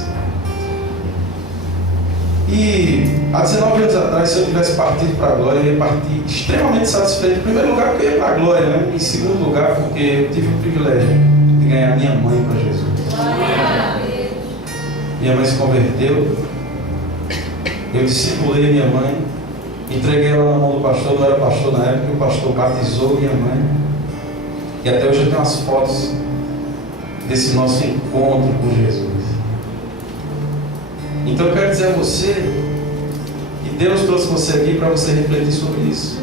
E há 19 anos atrás, se eu tivesse partido para a glória, eu ia partir extremamente satisfeito. Em primeiro lugar, porque eu ia para a glória, né? Em segundo lugar, porque eu tive o privilégio de ganhar minha mãe para Jesus. Minha mãe se converteu, eu discipulei minha mãe, entreguei ela na mão do pastor, não era pastor na época, o pastor batizou minha mãe. E até hoje eu tenho umas fotos desse nosso encontro com Jesus. Então eu quero dizer a você que Deus trouxe você aqui para você refletir sobre isso.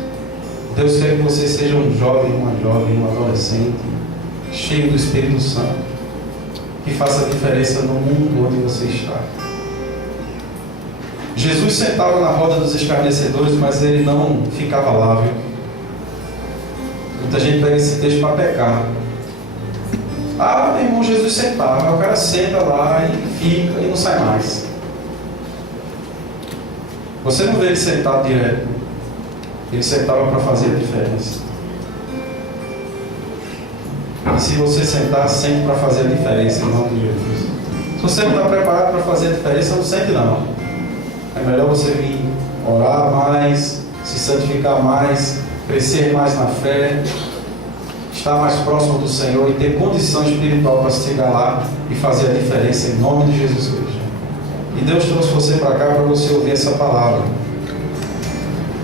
Deus quer que você seja um jovem, um adolescente, cheio do Espírito Santo, que faça a diferença no mundo onde você está. Jesus sentava na roda dos escarnecedores, mas ele não ficava lá, viu? Muita gente pega esse texto para pecar. Ah, meu irmão, Jesus sentava, o cara senta lá e fica e não sai mais. Você não vê ele sentado direto. Ele sentava para fazer a diferença. E se você sentar, sente para fazer a diferença em nome de Jesus. Se você não está preparado para fazer a diferença, não sente não. É melhor você vir orar mais, se santificar mais, crescer mais na fé, estar mais próximo do Senhor e ter condição espiritual para chegar lá e fazer a diferença em nome de Jesus Cristo. E Deus trouxe você para cá para você ouvir essa palavra.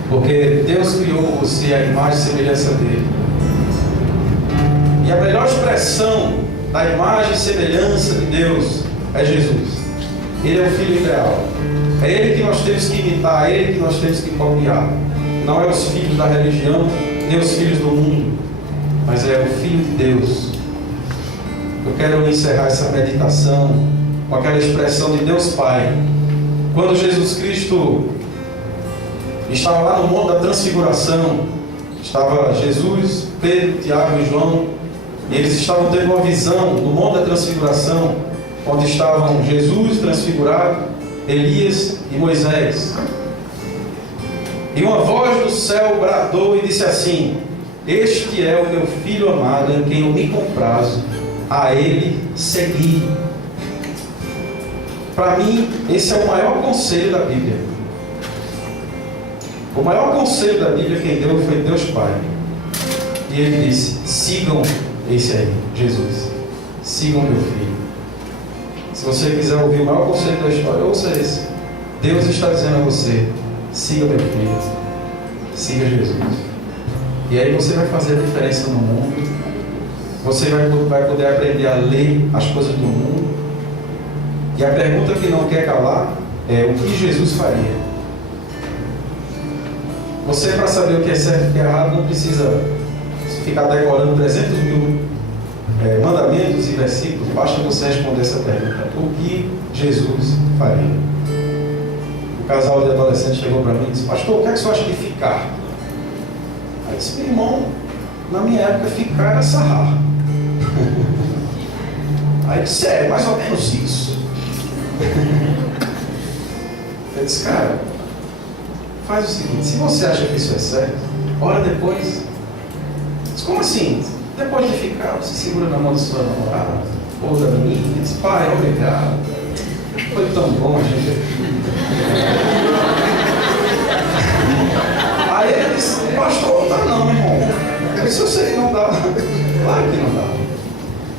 Porque Deus criou você a imagem e semelhança dele. E a melhor expressão da imagem e semelhança de Deus é Jesus. Ele é o Filho ideal. É Ele que nós temos que imitar, é Ele que nós temos que copiar. Não é os filhos da religião, nem os filhos do mundo, mas é o Filho de Deus. Eu quero encerrar essa meditação com aquela expressão de Deus Pai. Quando Jesus Cristo estava lá no Monte da Transfiguração, estava Jesus, Pedro, Tiago e João, e eles estavam tendo uma visão no Monte da Transfiguração, onde estavam Jesus transfigurado, Elias e Moisés. E uma voz do céu bradou e disse assim: este é o meu Filho amado, em quem eu me comprazo, a Ele segui. Para mim, esse é o maior conselho da Bíblia. O maior conselho da Bíblia quem deu foi Deus Pai. E Ele disse: sigam esse aí, Jesus. Sigam meu Filho. Se você quiser ouvir o maior conselho da história, ouça esse. Deus está dizendo a você: siga meu Filho. Siga Jesus. E aí você vai fazer a diferença no mundo. Você vai poder aprender a ler as coisas do mundo. E a pergunta que não quer calar é: o que Jesus faria? Você, para saber o que é certo e o que é errado, não precisa ficar decorando 300 mil mandamentos e versículos. Basta você responder essa pergunta: o que Jesus faria? O casal de adolescentes chegou para mim e disse: pastor, o que é que você acha de ficar? Aí eu disse: meu irmão, na minha época ficar era sarrar. Aí eu disse: é mais ou menos isso. Eu disse: cara, faz o seguinte, se você acha que isso é certo, ora depois. Eu disse: como assim? Depois de ficar, você segura na mão da sua namorada ou da minha. Eu disse: pai, obrigado, foi tão bom a gente aqui. Aí ele disse: pastor, não dá não, meu irmão. Eu disse: eu sei que não dá. Claro que não dá.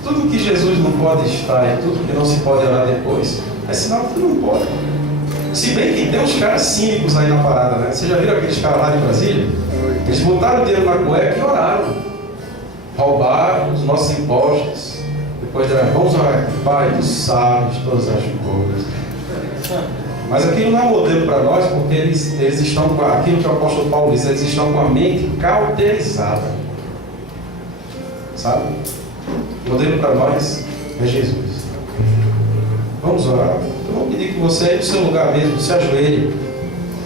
Tudo que Jesus não pode estar e tudo que não se pode orar depois é sinal que não pode. Se bem que tem uns caras cínicos aí na parada, né? Vocês já viram aqueles caras lá de Brasília? Eles botaram o dedo na cueca e oraram. Roubaram os nossos impostos. Depois vamos orar aqui. Pai, tu sabes todas as coisas. Mas aquilo não é modelo para nós, porque eles estão com aquilo que o apóstolo Paulo diz, eles estão com a mente cauterizada. Sabe? O modelo para nós é Jesus. Vamos orar. Eu vou pedir que você, aí no seu lugar mesmo, se ajoelhe.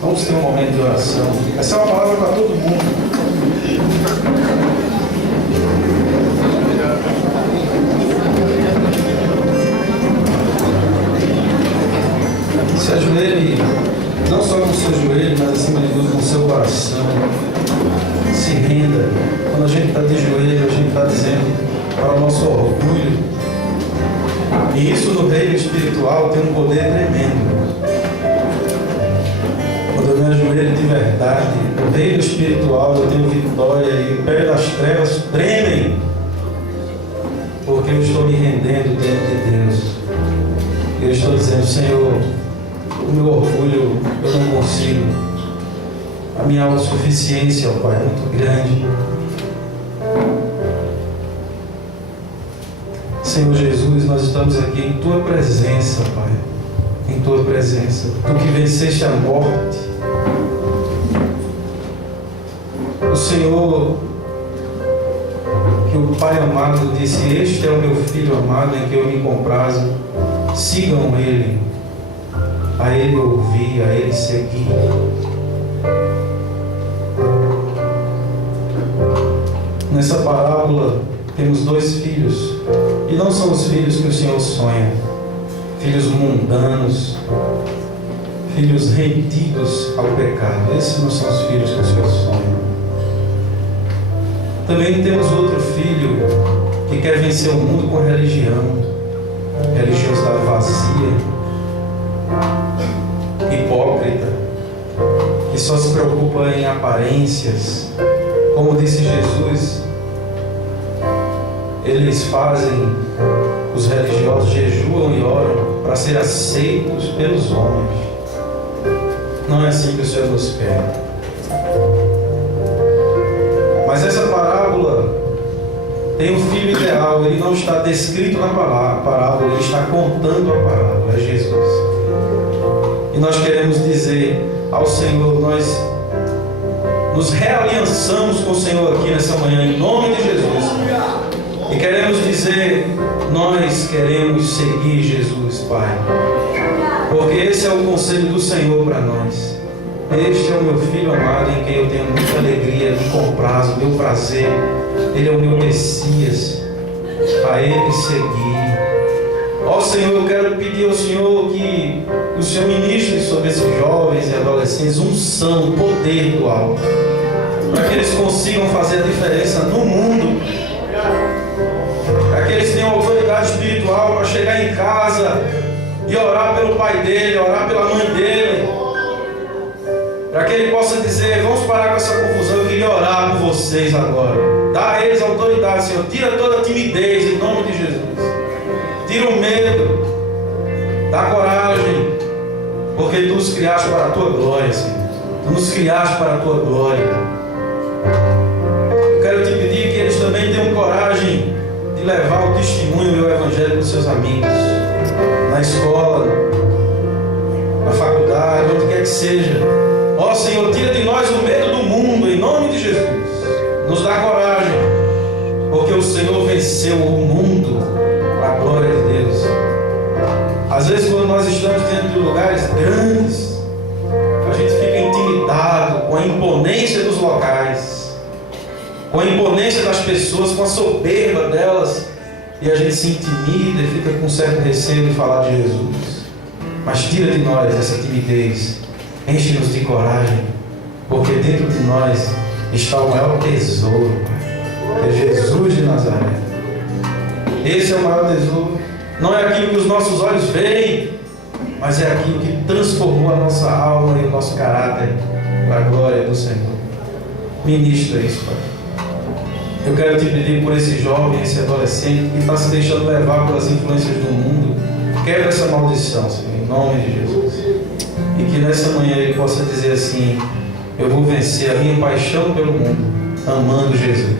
Vamos ter um momento de oração. Essa é uma palavra para todo mundo. Se ajoelhe, não só com o seu joelho, mas acima de tudo com o seu coração. Se renda. Quando a gente está de joelho, a gente está dizendo para o nosso orgulho. E isso no reino espiritual tem um poder tremendo. Quando eu me ajoelho de verdade, no reino espiritual eu tenho vitória e o pé das trevas tremem. Porque eu estou me rendendo diante de Deus. Eu estou dizendo, Senhor, o meu orgulho eu não consigo. A minha autossuficiência, ó Pai, é muito grande. Senhor Jesus, nós estamos aqui em Tua presença, Pai. Em Tua presença. Tu que venceste a morte. O Senhor, que o Pai amado disse, este é o meu Filho amado em que eu me comprazo. Sigam Ele. A Ele ouvir, a Ele seguir. Nessa parábola temos dois filhos, e não são os filhos que o Senhor sonha, filhos mundanos, filhos rendidos ao pecado. Esses não são os filhos que o Senhor sonha. Também temos outro filho que quer vencer o mundo com religiosidade vazia, hipócrita, que só se preocupa em aparências. Como disse Jesus, eles fazem, os religiosos jejuam e oram para ser aceitos pelos homens. Não é assim que o Senhor nos quer. Mas essa parábola tem um filho ideal, ele não está descrito na parábola, ele está contando a parábola, é Jesus. E nós queremos dizer ao Senhor, nós nos realiançamos com o Senhor aqui nessa manhã, em nome de Jesus. E queremos dizer, nós queremos seguir Jesus, Pai. Porque esse é o conselho do Senhor para nós. Este é o meu Filho amado, em quem eu tenho muita alegria, me comprazo, meu prazer. Ele é o meu Messias. A Ele seguir. Ó Senhor, eu quero pedir ao Senhor que o Senhor ministre sobre esses jovens e adolescentes unção, poder do alto, para que eles consigam fazer a diferença no mundo, para que eles tenham autoridade espiritual para chegar em casa e orar pelo pai dele, orar pela mãe dele, para que ele possa dizer, vamos parar com essa confusão, eu queria orar por vocês agora. Dá a eles autoridade, Senhor, tira toda a timidez em nome de Jesus. Tira o medo, dá coragem, porque Tu nos criaste para a Tua glória, Senhor. Tu nos criaste para a Tua glória. Eu quero te pedir que eles também tenham coragem de levar o testemunho e o Evangelho para os seus amigos, na escola, na faculdade, onde quer que seja. Ó Senhor, tira de nós o medo do mundo, em nome de Jesus. Nos dá coragem, porque o Senhor venceu o mundo para a glória de Deus. Às vezes, quando nós estamos dentro de lugares grandes, a gente fica intimidado com a imponência dos locais, com a imponência das pessoas, com a soberba delas, e a gente se intimida e fica com certo receio de falar de Jesus. Mas tira de nós essa timidez, enche-nos de coragem, porque dentro de nós está o maior tesouro, Pai, é Jesus de Nazaré. Esse é o maior tesouro. Não é aquilo que os nossos olhos veem, mas é aquilo que transformou a nossa alma e o nosso caráter para a glória do Senhor. Ministra isso, Pai. Eu quero te pedir por esse jovem, esse adolescente que está se deixando levar pelas influências do mundo. Quebra essa maldição, Senhor, em nome de Jesus. E que nessa manhã ele possa dizer assim, eu vou vencer a minha paixão pelo mundo, amando Jesus.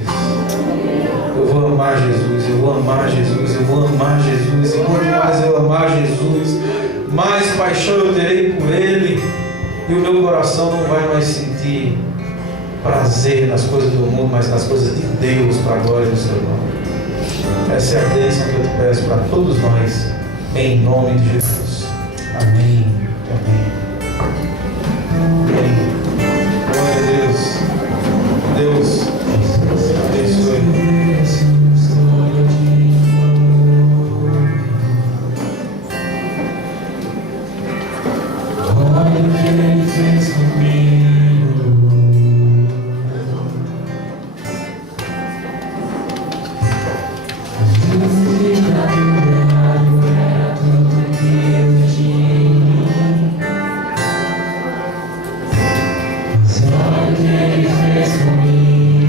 Eu vou amar Jesus, eu vou vou amar Jesus, eu vou amar Jesus, e quanto mais eu amar Jesus, mais paixão eu terei por Ele, e o meu coração não vai mais sentir prazer nas coisas do mundo, mas nas coisas de Deus, para a glória do seu nome. Essa é a bênção que eu te peço para todos nós, em nome de Jesus. Amém. Amém. Amém. Glória a Deus. Deus abençoe. Olha o que Ele fez comigo. Olha o que Ele fez comigo.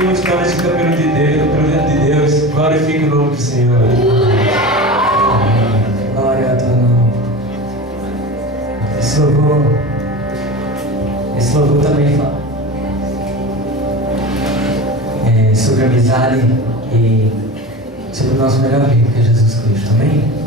Tem uma história de pelo de Deus, glorifique o nome do Senhor. Glória a teu nome. Esse louvor também fala sobre amizade e sobre o nosso melhor amigo, que é Jesus Cristo. Amém?